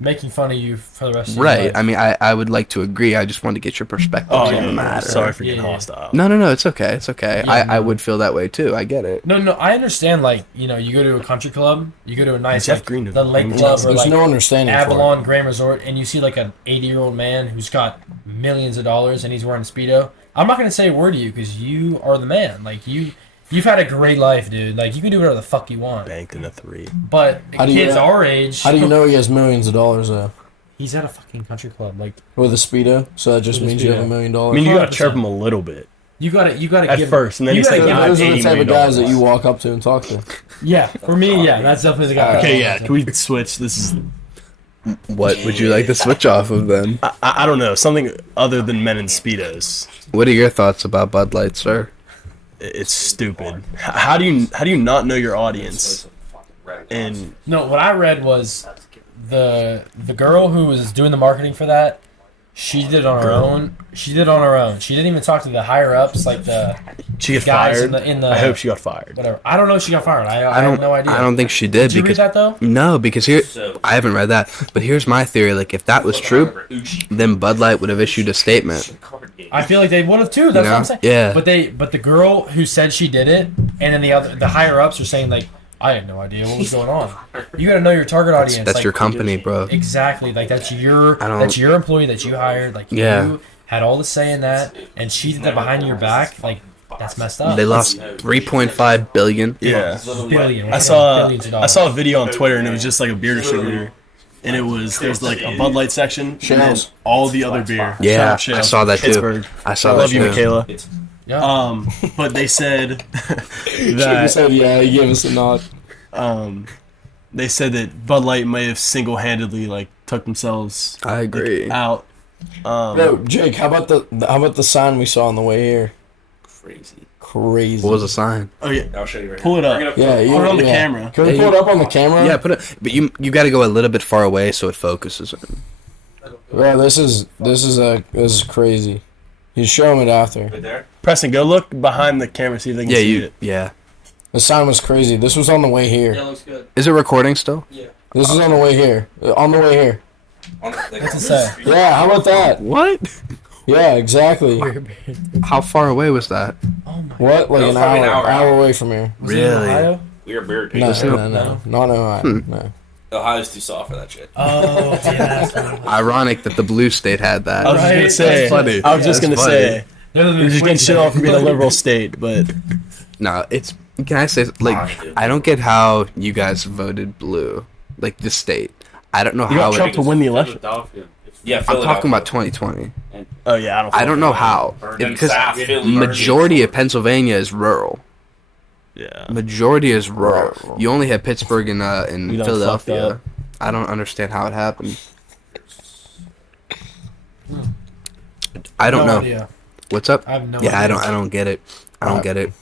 Making fun of you for the rest of your Right. life. I mean, I would like to agree. I just wanted to get your perspective on the matter. Sorry for getting Yeah, yeah. hostile. No. It's okay. It's okay. Yeah, I no. would feel that way too. I get it. No, I understand. Like, you go to a country club, you go to a nice Jeff like, Green did the that. Lake There's Club or There's like no understanding for it. Avalon Grand Resort, and you see like an 80-year-old man who's got millions of dollars and he's wearing a speedo. I'm not gonna say a word to you because you are the man. Like you've had a great life, dude. Like you can do whatever the fuck you want. Banked in a 3. But How do you- kids our age, How do you know he has millions of dollars though? he's at a fucking country club. Like With a speedo, so that just With a means you have Speedo. $1 million. I mean, you gotta 100%. chirp him a little bit. you gotta At give first, and then you he's gotta like, give "Nah, it- Those are the $80 type of million guys that you walk up to and talk to. Yeah, for me, yeah, that's definitely the guy. Okay, yeah. Can we switch? This is. What would you like to switch off of then? I don't know. Something other than men in speedos. What are your thoughts about Bud Light, sir? It's stupid. How do you not know your audience? And No, what I read was the girl who was doing the marketing for that. She did it on her own. She did it on her own. She didn't even talk to the higher ups, like the she got guys fired. in the. I hope she got fired. Whatever. I don't know if she got fired. I I don't have no idea. I don't think she did Did you read because that though? no, because here I haven't read that. But here's my theory: like if that was true, then Bud Light would have issued a statement. I feel like they would have too. That's You what I'm know? saying. Yeah. But the girl who said she did it, and then the higher ups are saying like, I had no idea what was going on. You got to know your target audience. That's like, your company, bro. Exactly. Like that's your I don't- employee that you hired. Like Yeah. you had all the say in that, and she did that behind your back. Like that's messed up. They lost 3.5 billion. Yeah. billion. I saw billions of I dollars. saw a video on Twitter and it was just like a beer distributor, and there's like a Bud Light section and then Shells. all the other beer. Yeah, Shout out I Shells. saw that too. Pittsburgh. I saw I that love you, too. Michaela. Yeah. But they said He that said, yeah, he gave us a nod. they said that Bud Light may have single-handedly like took themselves I agree. out. Yo, Jake, how about the sign we saw on the way here? Crazy. What was the sign? Oh yeah, I'll show you right pull it up. Yeah, Put it on the camera. Can we pull it up on the camera? Yeah, put it. But you got to go a little bit far away so it focuses. Yeah, this is crazy. He's showing it after. Right there. Preston, go look behind the camera, see if they can see it. Yeah. The sign was crazy. This was on the way here. Yeah, looks good. Is it recording still? This is on the way here. On the way here. What's it say? Yeah, how about that? What? Yeah, exactly. How far away was that? What? Like That was an probably an hour hour away from here. Really? We are beard No, people. no. Not in Ohio. No. Ohio's too soft for that shit. Oh, yeah. Ironic that the blue state had that. I was just gonna say. That's funny. I was just That's gonna funny. say. You're just getting shit off for being a liberal state, but No, it's. Can I say like I don't get how you guys voted blue, like the state. I don't know you how got Trump it. to win the election. Yeah, I'm talking about 2020. Oh yeah, I don't know how because majority of Pennsylvania is rural. Yeah. Majority is rural. You only have Pittsburgh and We done fucked Philadelphia. up. I don't understand how it happened. I don't know. Idea. What's up? I have no Yeah, idea. I don't get it. I don't get it.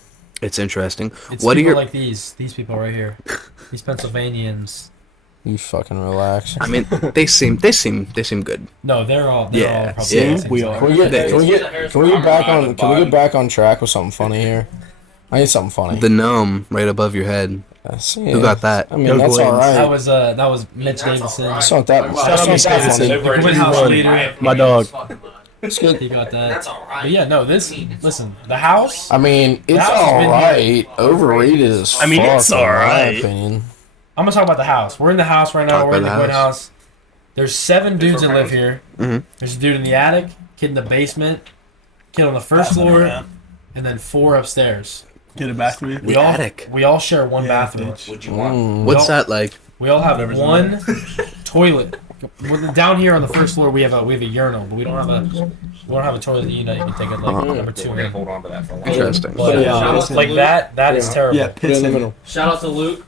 It's interesting. It's What are people your? like these people right here, these Pennsylvanians. You fucking relax. I mean, they seem good. No, they're all Yeah, probably yeah. the same We size. are. Can we get back on track with something funny here? I need something funny. The gnome right above your head. Who got that? I mean, Go that's Goins. alright. That was Mitch Davidson. That's not that. Shout out That's not Mitch that Davidson. funny. The Woodhouse leader. My dog. It's good. He got that. But yeah, no, listen, the house. I mean, it's house has been alright. Overrated as fuck. I mean, it's in my alright. opinion. I'm gonna talk about the house. We're in the house right now. Talk We're in the about Gwyn the house. There's 7 dudes that live here. Mhm. There's a dude in the attic, kid in the basement, kid on the first floor, and then 4 upstairs. Get it back to me. The attic. We all share one Yeah, bathroom. bitch. What'd you want? What's that like? We all have Whatever's one toilet. Down here on the first floor, we have a urinal, but we don't have a toilet that you can take it like number 2 We're gonna in. hold on to that for a while. Interesting. But like that is terrible. Yeah, piss in it. Shout out to Luke.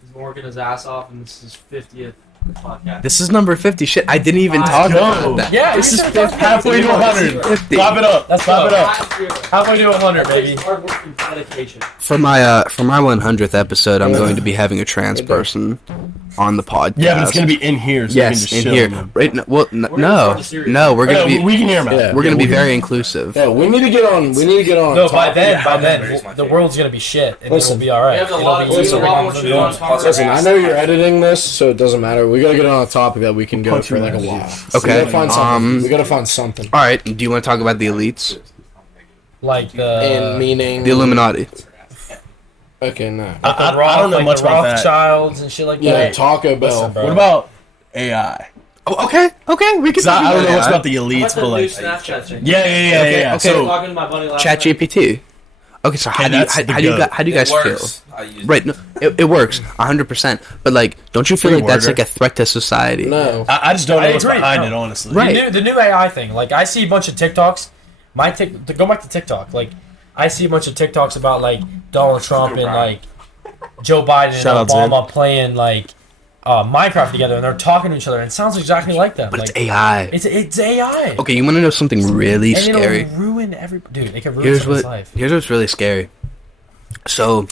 He's been working his ass off, and this is his 50th podcast. This is number 50. Shit, I didn't even Let's talk go. about that. Yeah, this is 50. Halfway to 100. 50. Clap it up. Let's Clap it up. Halfway to 100, baby. Hard work and dedication. For my 100th episode, I'm going to be having a trans person on the podcast. Yeah, but it's gonna be in here. So we can Yes, just in chill, here. man. Right? No, well, no, we're Yeah, gonna be we can hear him out. Yeah. we're gonna be very inclusive. Yeah, we need to get on. No, by then, Here's my the favorite. world's gonna be shit, and Listen. it'll be all right. We have a It'll lot be of- easy. we have a lot more shit on. Listen, I know you're editing this, so it doesn't matter. We gotta get on a topic that we can go for like a while. Okay, We gotta find something. um, We gotta find something. All right. Do you want to talk about the elites, Like And meaning the Illuminati? Okay, no. I don't know like much the about that. Rothschilds and shit like Yeah, that. Taco Bell. Listen, bro. What about AI? Oh, okay. We can. 'Cause I don't know much about the What's elites, the but new like, Snapchat thing? yeah. Okay. I was So talking to my buddy last Chat night. GPT. Okay, so how Hey, do you that's the how do you goat. how do you guys It feel? works. I use Right, no, it works 100%. But like, don't you feel Free like that's worker. like a threat to society? No. I just don't know I what's agree. behind No. it, honestly. Right. The new AI thing. Like I see a bunch of TikToks. To go back to TikTok. Like I see a bunch of TikToks about like Donald Trump and like Joe Biden Shout out and to Obama playing like Minecraft together, and they're talking to each other, and it sounds exactly like them. But like, it's AI. It's AI. Okay, you want to know something really And scary? it'll ruin every dude. It can ruin Here's someone's what. life. Here's what's really scary. So,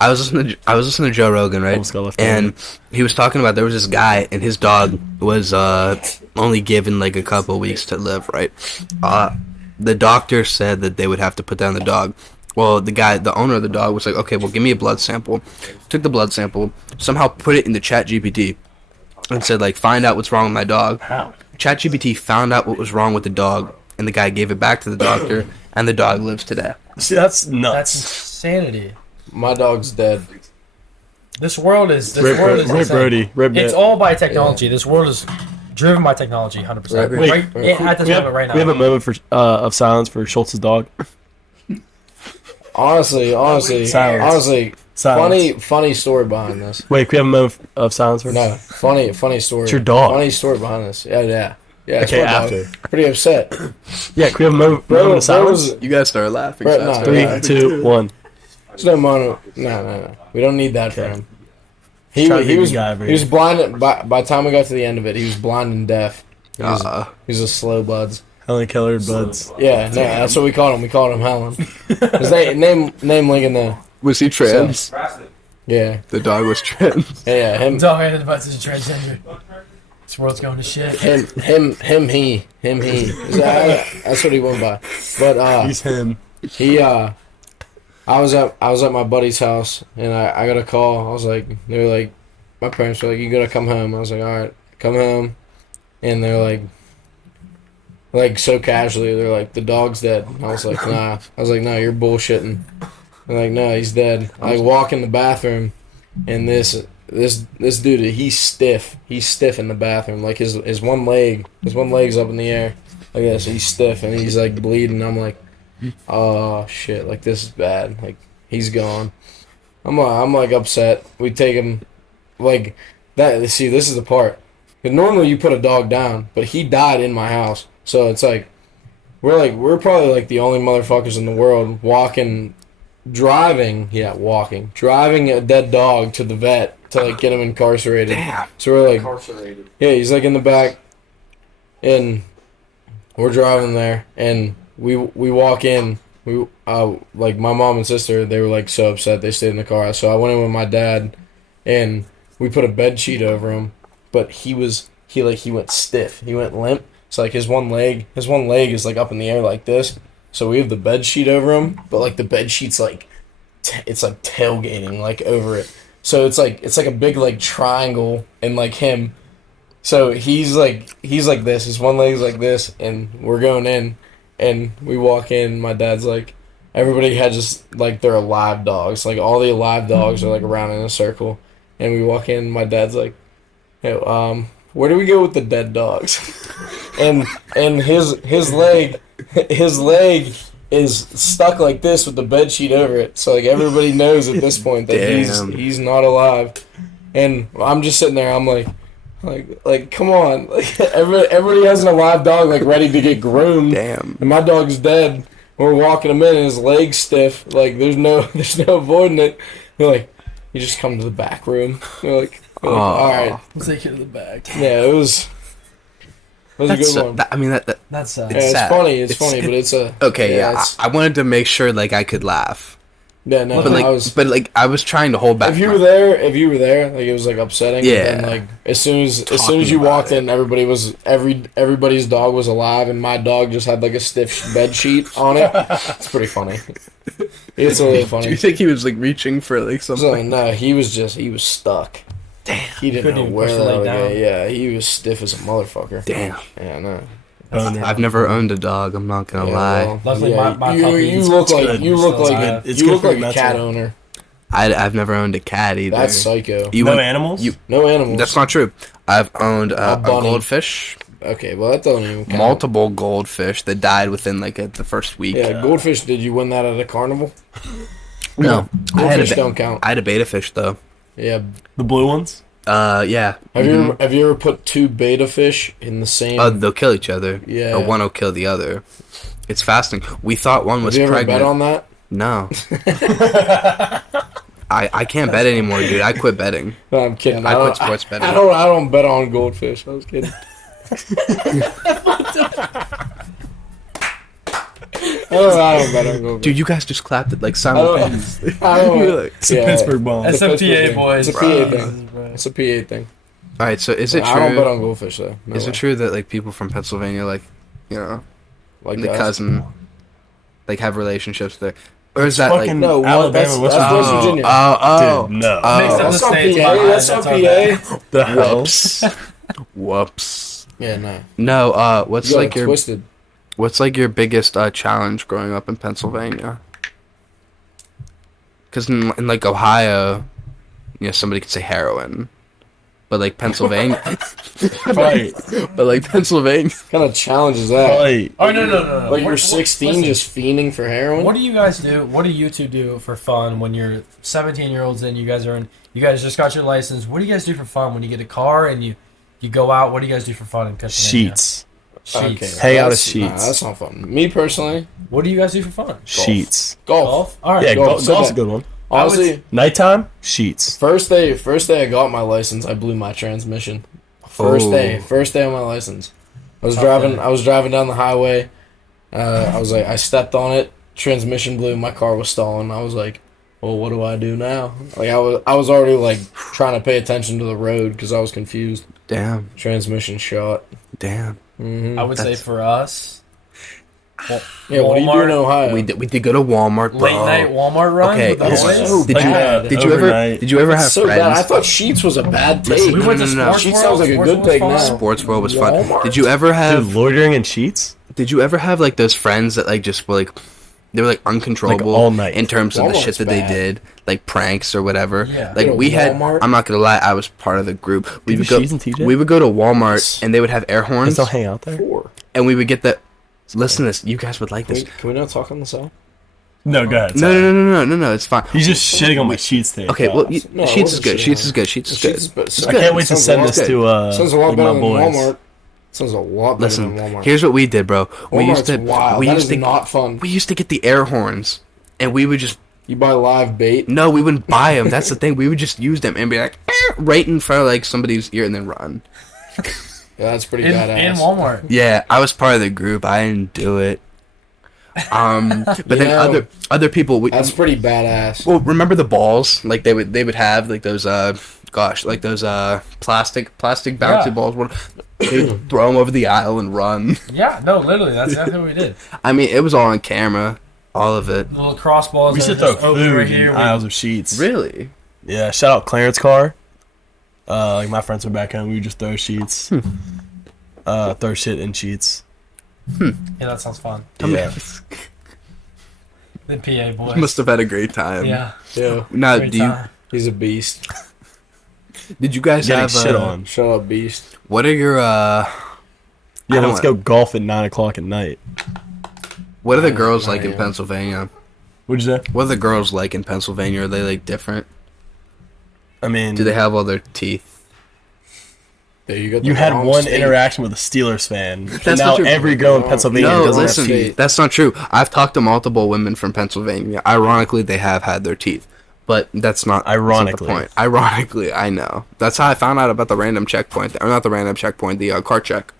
I was listening to Joe Rogan, right? Almost got left And he was talking about there was this guy and his dog was only given like a couple weeks to live, right? The doctor said that they would have to put down the dog. Well, the owner of the dog was like, okay, well, give me a blood sample. Took the blood sample, somehow put it into Chat GPT, and said like, find out what's wrong with my dog. How? Chat GPT found out what was wrong with the dog, and the guy gave it back to the doctor, and the dog lives today. See, that's That's nuts. insanity. My dog's dead. This world is Rip insane. Brody. Rip It's Bit. all by technology. This world is driven by technology, 100%. Right. Right, at this We moment have, right now. we have a moment for of silence for Schultz's dog. Honestly, Silence. Silence. funny story behind this. Wait, can we have a moment of silence for? No, funny story. It's your dog. Funny story behind this. Yeah. It's Okay, my dog. after. Pretty upset. Yeah, can we have a moment Bro, of silence? You guys started laughing. Bro, no, 3, yeah. 2, 1. There's no mono. No. We don't need that for him. He Trying to be was MacGyver. he was blind by the time we got to the end of it. He was blind and deaf. He was a slow buds. Helen Keller buds. Yeah, no, that's what we called him. We called him Helen. His name link in the Was he trans? yeah The dog was trans. yeah him Dog and advice is transgender. This world's going to shit. he. That's what he went by. But He's him. I was at my buddy's house and I got a call. I was like, they were like, my parents were like, you gotta come home. I was like, all right, come home. And they're like so casually, they're like, the dog's dead. And I was like, nah. I was like, no, you're bullshitting. They're like, no, he's dead. I walk in the bathroom and this dude, he's stiff. He's stiff in the bathroom. Like his one leg's up in the air. Like this. He's stiff and he's like bleeding. I'm like, oh shit, like this is bad. Like he's gone. I'm like upset. We take him like that. See, this is the part. 'Cause normally you put a dog down, but he died in my house. So it's like we're probably like the only motherfuckers in the world driving a dead dog to the vet to like get him incarcerated. Damn. So we're like Incarcerated. yeah, he's like in the back and we're driving there and we walk in. We like my mom and sister, they were like so upset they stayed in the car. So I went in with my dad and we put a bed sheet over him, but he went stiff. He went limp. So like his one leg is like up in the air like this. So we have the bed sheet over him, but like the bed sheet's like it's like tailgating like over it. So it's like a big like triangle and like him. So he's like this. His one leg's like this, and we're going in, and we walk in. My dad's like, everybody had just like their alive dogs. Like all the alive dogs are like around in a circle, and we walk in. My dad's like, hey, where do we go with the dead dogs? and his leg is stuck like this with the bed sheet over it. So like everybody knows at this point that he's not alive. And I'm just sitting there. I'm like come on. Like everybody has an alive dog like ready to get groomed. Damn. And my dog's dead. We're walking him in and his leg's stiff. Like there's no avoiding it. We're like, you just come to the back room. We're like all right. Let's take you to the back. Yeah, it was a good one. That's Yeah, it's funny. It's funny, but it's a Okay, yeah. it's- I wanted to make sure like I could laugh, yeah, no. but I I was trying to hold back. if you my- were there, like it was like upsetting. Yeah. But then, like as soon as Talking you about walked it. in, everybody's dog was alive, and my dog just had like a stiff bed sheet on it. It's pretty funny. It's a little Do you funny. think he was like reaching for like So something? no, he was stuck. Damn. He didn't Couldn't know even where push the the hell leg to go. down. Yeah, he was stiff as a motherfucker. Damn. Yeah, no. I've never owned a dog. I'm not gonna Yeah, lie. well, Luckily, yeah, my you puppy is look like good. you look It's like good. It's you good look for like your a cat mental. owner. I've never owned a cat either. That's psycho. You No went- animals? No animals. That's not true. I've owned A a bunny. goldfish, Okay, well that doesn't even count. multiple goldfish that died within like the first week. Yeah, goldfish. Did you win that at a carnival? No, I had Goldfish a don't count. I had a beta fish though. Yeah. The blue ones? Yeah. Have you ever put two beta fish in the same? They'll kill each other. Yeah. Or one will kill the other. It's fascinating. We thought one have was you ever pregnant. bet on that? No. I can't bet anymore, dude. I quit betting. No, I'm kidding. I quit sports betting. I don't bet on goldfish. I was kidding. I don't bet on goldfish. Dude, you guys just clapped it like simultaneously. I don't. You're like- It's a Pittsburgh bomb. It's a SMPA Pittsburgh thing. boys. It's a PA thing. It's a PA thing. All right, so is it I don't bet true? on goldfish though. No Is way. it true that like people from Pennsylvania, like, you know, Like the that? cousin, like have relationships there, or is that like? Fucking No, what? Alabama, That's West West Virginia. Virginia. Dude, no. Mixed up That's the not states, PA. my bad. That's not That's PA. The hell? Whoops. Whoops. Yeah, no. No. What's You got like it your twisted. What's like your biggest challenge growing up in Pennsylvania? Because in like Ohio, you know, somebody could say heroin, but like Pennsylvania, Right. but like Pennsylvania, What kind of challenge is that? Right. Oh no! Like What- you're what- 16 listen, just fiending for heroin? What do you guys do? What do you two do for fun when you're 17-year-olds and you guys just got your license? What do you guys do for fun when you get a car and you go out? What do you guys do for fun in Pennsylvania? Sheets. Sheets. Hang out of that's- sheets. Nah, that's not fun. Me personally, What do you guys do for fun? Sheets. golf. Golf. All right. Yeah, golf. golf's a good one. Honestly, Nighttime sheets. first day I got my license, I blew my transmission. First day of my license. I was driving down the highway. I stepped on it. Transmission blew. My car was stalling. I was like, well, what do I do now? Like I was already like trying to pay attention to the road because I was confused. Damn. Transmission shot. Damn. Mm-hmm. I would say for us. Yeah, what do you do in Ohio? We did go to Walmart, bro. Late night Walmart run Okay, with the this boys. is so bad. Did you ever Overnight. have so friends? bad. I thought Sheets was a bad take. Listen, We went to no. Sports Sheets World. sounds like a Sports good World pick was now. fun. Sports World was fun. Walmart? Did you ever have? Dude, loitering in sheets? Did you ever have like those friends that like just were like they were like uncontrollable Like, all night. in terms of the Walmart's shit that bad. they did, like pranks or whatever. Yeah. Like Go to we had. Walmart? I'm not gonna lie, I was part of the group. We Did would you go. Sheets and TJ? We would go to Walmart and they would have air They horns, still hang out there? Four. and we would get the. Listen to this. You guys would like this. Can we not talk on the cell? No, go ahead. No. It's fine. He's just shitting on my sheets today. Okay, well, No, I Sheets is wasn't good. shitting Sheets on is good. Sheets is good. It's I can't wait to Sounds a send lot this good. to Sounds a lot like, better my than boys. Walmart. Sounds a lot better Listen, than Walmart. here's what we did, bro. We Walmart's used to. wild. We That used is to. not fun. We used to get the air horns, and we would just. You buy live bait. No, we wouldn't buy them. That's the thing. We would just use them and be like right in front of like somebody's ear and then run. Yeah, that's pretty In badass. Walmart. Yeah, I was part of the group. I didn't do it. But then know, other people. That's pretty badass. Well, remember the balls? Like they would have like those like those plastic bouncy Yeah. balls. They would throw them over the aisle and run. Yeah, no, literally, that's exactly what we did. I mean, it was all on camera, all of it. The little crossballs. We that used to are throw just open food right in here. aisles of sheets. Really? Yeah, shout out Clarence Carr. Like my friends were back home, we would just throw sheets. Throw shit in sheets. Yeah, that sounds fun. Yeah. The PA boys. Must have had a great time. Yeah. Yeah, Now, Great do you? time. he's a beast. Did you guys Getting have shit on. Shut up, beast. What are your Yeah, don't let's go golf at 9 o'clock at night. What are the girls like in yeah. Pennsylvania? What'd you say? What are the girls like in Pennsylvania? Are they like different? I mean, Do they have all their teeth? There you got. The you had wrong one state. interaction with a Steelers fan, and That's now not true. every girl in Pennsylvania No, doesn't listen, have teeth. that's not true. I've talked to multiple women from Pennsylvania. Ironically, they have had their teeth, but that's not Ironically. the point. Ironically, I know. That's how I found out about the random checkpoint, or not the random checkpoint, the car check.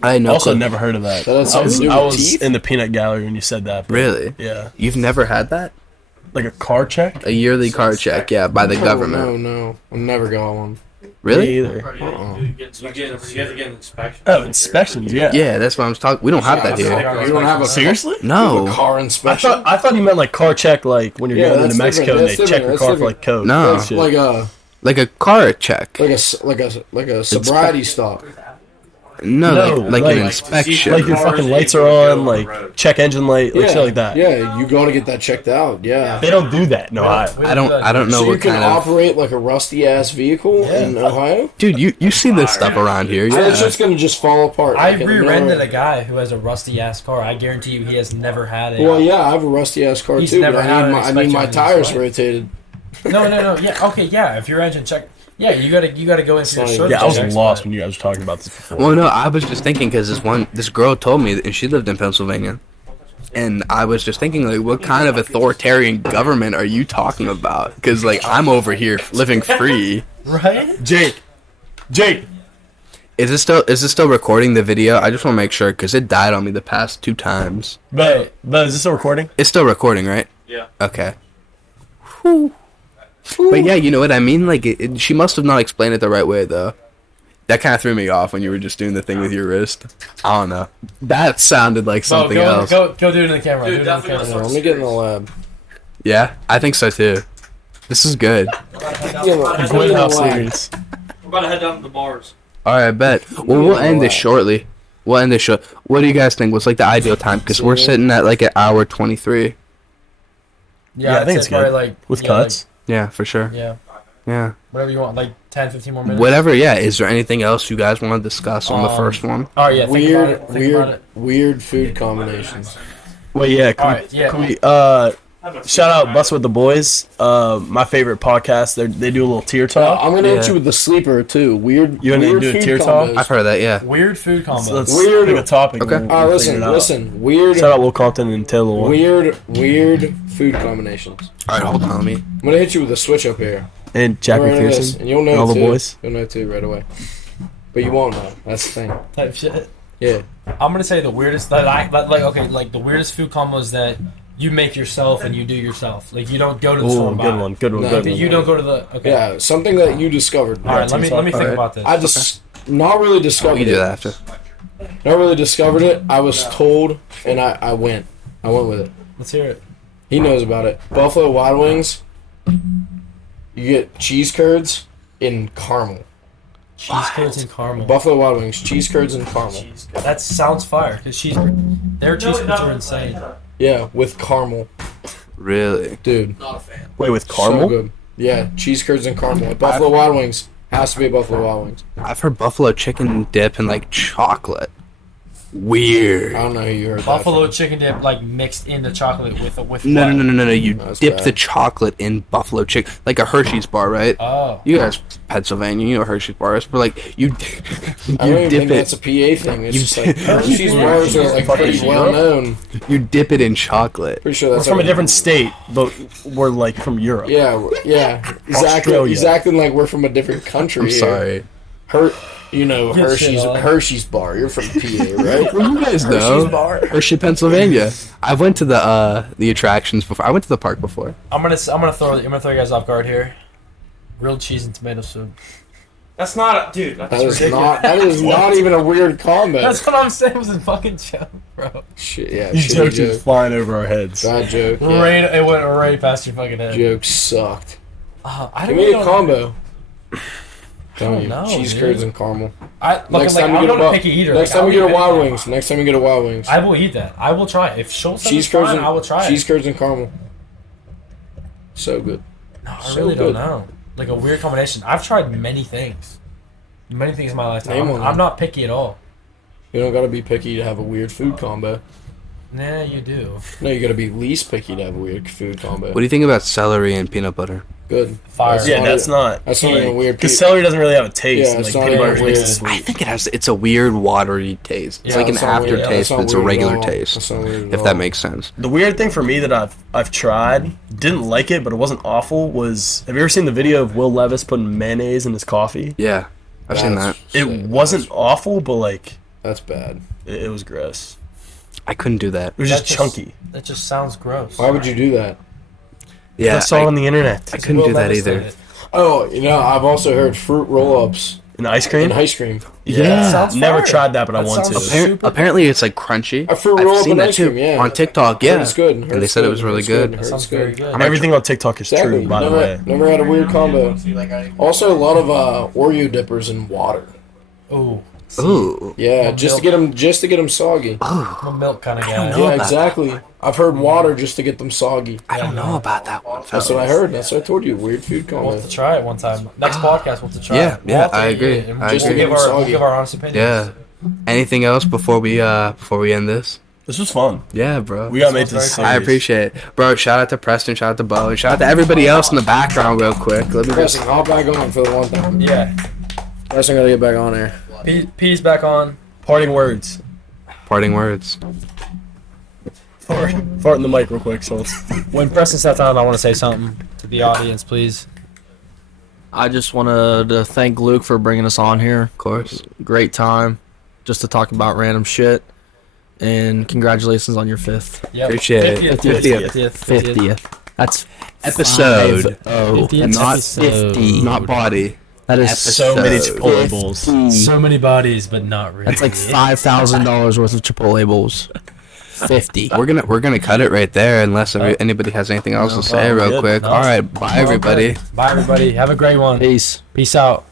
I had no Also, clue. never heard of that. That has I something to do I with was teeth? in the peanut gallery when you said that. but- Really? Yeah. You've never had that? Like a car check? A yearly car check, yeah, by the government. No, I've never got one. Really? Me either. You have to get an inspection. Oh, inspections, yeah. Yeah, that's what I was talking. We don't have that here. You don't have a Seriously? No. car I inspection. thought you meant like car check, like when you're Yeah, going that's into Mexico and they different. check your That's car for different. like code. No. and shit. Like a Like a car check. like a sobriety stop. No, No, like like- an inspection. like your fucking lights are on, like check engine light, like shit like that. Yeah, you got to get that checked out. Yeah. They don't do that in Ohio. I don't know So you what can kind of. operate like a rusty ass vehicle in Ohio. Dude, you see this stuff around here, So it's yeah? just gonna just fall apart. I like in rear-ended another- a guy who has a rusty ass car. I guarantee you, he has never had a. Well, yeah, I have a rusty ass car He's too, never but had an I need my inspection in his tires life. rotated. No. Yeah. Okay. Yeah. If your engine check. Yeah. You gotta go in for your Sorry. service Yeah, I was checks, lost but- when you guys were talking about this before. Well, no, I was just thinking because this girl told me, and she lived in Pennsylvania, and I was just thinking like, what kind of authoritarian government are you talking about? Because like I'm over here living free. Right. Jake, Is this still recording the video? I just want to make sure because it died on me the past 2 times. but is this a recording? It's still recording, right? Yeah. Okay. Whew. But yeah, you know what I mean? Like, she must have not explained it the right way, though. That kind of threw me off when you were just doing the thing with your wrist. I don't know. That sounded like something go, else. Go do it in the camera. Dude, do it in the definitely camera. Let me get in the lab. Yeah, I think so too. This is good. Gwen House series. We're about to head down to the bars. All right, I bet. Well, we'll end this shortly. What do you guys think? What's like the ideal time? Because we're sitting at like an hour 23. Yeah, I think it's probably good. like With yeah, cuts. Yeah, for sure. Like, yeah. Yeah. Whatever you want, like 10, 15 more minutes. Whatever. Yeah. Is there anything else you guys want to discuss on the first one? Oh yeah. Think about it. Think about it. Weird food combinations. Well, yeah. Alright, yeah. Can we, Shout out Bust with the Boys. My favorite podcast. They do a little tier talk. I'm gonna hit you with the sleeper too. Weird. You want to weird do a food tier talk? combos. I've heard of that. Yeah. Weird food combos. So let's Weird- pick a topic. Okay. and All right, we'll figure it out. listen. Weird. Shout out Will Compton and Taylor One. Weird food combinations. All right, hold on. Let me. I'm gonna hit you with a switch up here. And Jack Right into this, McPherson. and you'll know and all the too. boys. You'll know too right away. But you won't know. That's the thing. Type shit. Yeah. I'm gonna say the weirdest the weirdest food combos that you make yourself and you do yourself. Like you don't go to the store Ooh, and buy good it. one. Good one. No, Good Like, one. you don't go to the okay. Yeah. Something that you discovered. All right, let me think Alright. about this. I just not really discovered We can it. do that after. Not really discovered it. I was told, and I went. I went with it. Let's hear it. He knows about it. Buffalo Wild Wings. You get cheese curds in caramel. Cheese curds and caramel. Buffalo Wild Wings, cheese curds and caramel. That sounds fire because their cheese curds are insane. Yeah, with caramel, Really? dude. Wait, with So caramel? good. Yeah, cheese curds and caramel. At Buffalo Wild Wings has to be Buffalo Wild Wings. I've heard buffalo chicken dip in like chocolate. Weird. I don't know who you heard Buffalo that chicken dip like mixed into chocolate with No, what? no. You That's dip bad. the chocolate in buffalo chicken, like a Hershey's bar, right? Oh. You guys, Pennsylvania, you know Hershey's bars, but like you, I don't you even dip think that's it, a PA thing. It's You- just like Hershey's bars are like pretty well known. you dip it in chocolate. Pretty sure We're that's from a how- different state, but we're like from Europe. Yeah, exactly. Australia. He's acting like we're from a different country. I'm here. sorry. Hershey's shit on. Hershey's bar. You're from PA, right? You guys know Hershey, Pennsylvania. I went to the attractions before. I went to the park before. I'm gonna throw you guys off guard here. Grilled cheese and tomato soup. That's not, dude. That's That is ridiculous. not. That is not even a weird combo. That's what I'm saying. It was a fucking joke, bro. Shit. Yeah. These shitty jokes are joke. flying over our heads. Bad joke. Yeah. Right, it went right past your fucking head. Joke sucked. I Give don't me know. a combo. don't you, know, cheese dude. curds and caramel. Next time I'm not a picky eater. Next Like, time I'll you get a eat Wild anything. Wings. Next time you get a Wild Wings. I will eat that. I will try it. If Schultz says Cheese it's curds fine, and I will try cheese it. curds and caramel. So good. No, I so really don't good. know. Like a weird combination. I've tried many things. Many things in my lifetime. Name one. I'm not picky at all. You don't gotta be picky to have a weird food combo. Nah, you do. No, you gotta be least picky to have a weird food combo. What do you think about celery and peanut butter? Good. Fire. Yeah, that's not. That's not even weird. Because celery doesn't really have a taste. Yeah, and it's like not peanut even butter makes weird. it sweet. I think it has. It's a weird watery taste. It's Yeah, like an that's not weird. aftertaste, That's but not it's a weird at regular all. taste. That's not weird at If all. that makes sense. The weird thing for me that I've tried, didn't like it, but it wasn't awful, was have you ever seen the video of Will Levis putting mayonnaise in his coffee? Yeah, I've seen that. It wasn't awful, but like That's bad. it was gross. I couldn't do that. It was That just chunky. That just sounds gross. Why would you do that? Yeah, I saw it on the internet. I couldn't Will do that Levis either. did it. Oh, you know, I've also heard fruit roll-ups And ice in cream? ice cream. Yeah. Sounds Never fire. tried that, but I That want to. sounds Appar- apparently, it's like crunchy. A fruit I've roll-up seen in that ice too cream, yeah. on TikTok. Heard Yeah, it's good. and they said it was really good. That sounds very good. Everything on TikTok is Exactly. true, by the never, way. never had a weird combo. Also, a lot of Oreo dippers in water. Ooh. Ooh, Yeah, Well, just milk. to get them soggy. I'm a milk kind of guy. know Yeah, about exactly. I've heard water just to get them soggy. I don't know about that one. That's what I heard. That's what I told you. Weird food We'll combo. have to try it one time. Next podcast, we'll have to try Yeah, it. yeah, We'll have to I eat agree. it, and I just agree. we'll give our honest opinions. Yeah. Anything else before we end this? This was fun. Yeah, bro. We got made sounds this very I serious. appreciate it, bro. Shout out to Preston. Shout out to Bo. And shout out to everybody else in the background, real quick. Let me just. Preston, hop back on for the one thing. Yeah. Preston, gotta get back on there. P's back on. Parting words. Parting words. Fart in the mic real quick, so When Preston sat down, I want to say something to the audience, please. I just wanted to thank Luke for bringing us on here. Of course. Great time just to talk about random shit. And congratulations on your fifth. Yep. Appreciate it. 50th. 50th. That's Episode. 50th Not episode. 50. Not body. That is so many Episode. Chipotle bowls. So many bodies, but not really. That's like $5,000 worth of Chipotle bowls. 50. We're gonna cut it right there unless anybody has anything else to say Oh, real good. quick. No. All right, bye everybody. Bye, everybody. Have a great one. Peace. Peace out.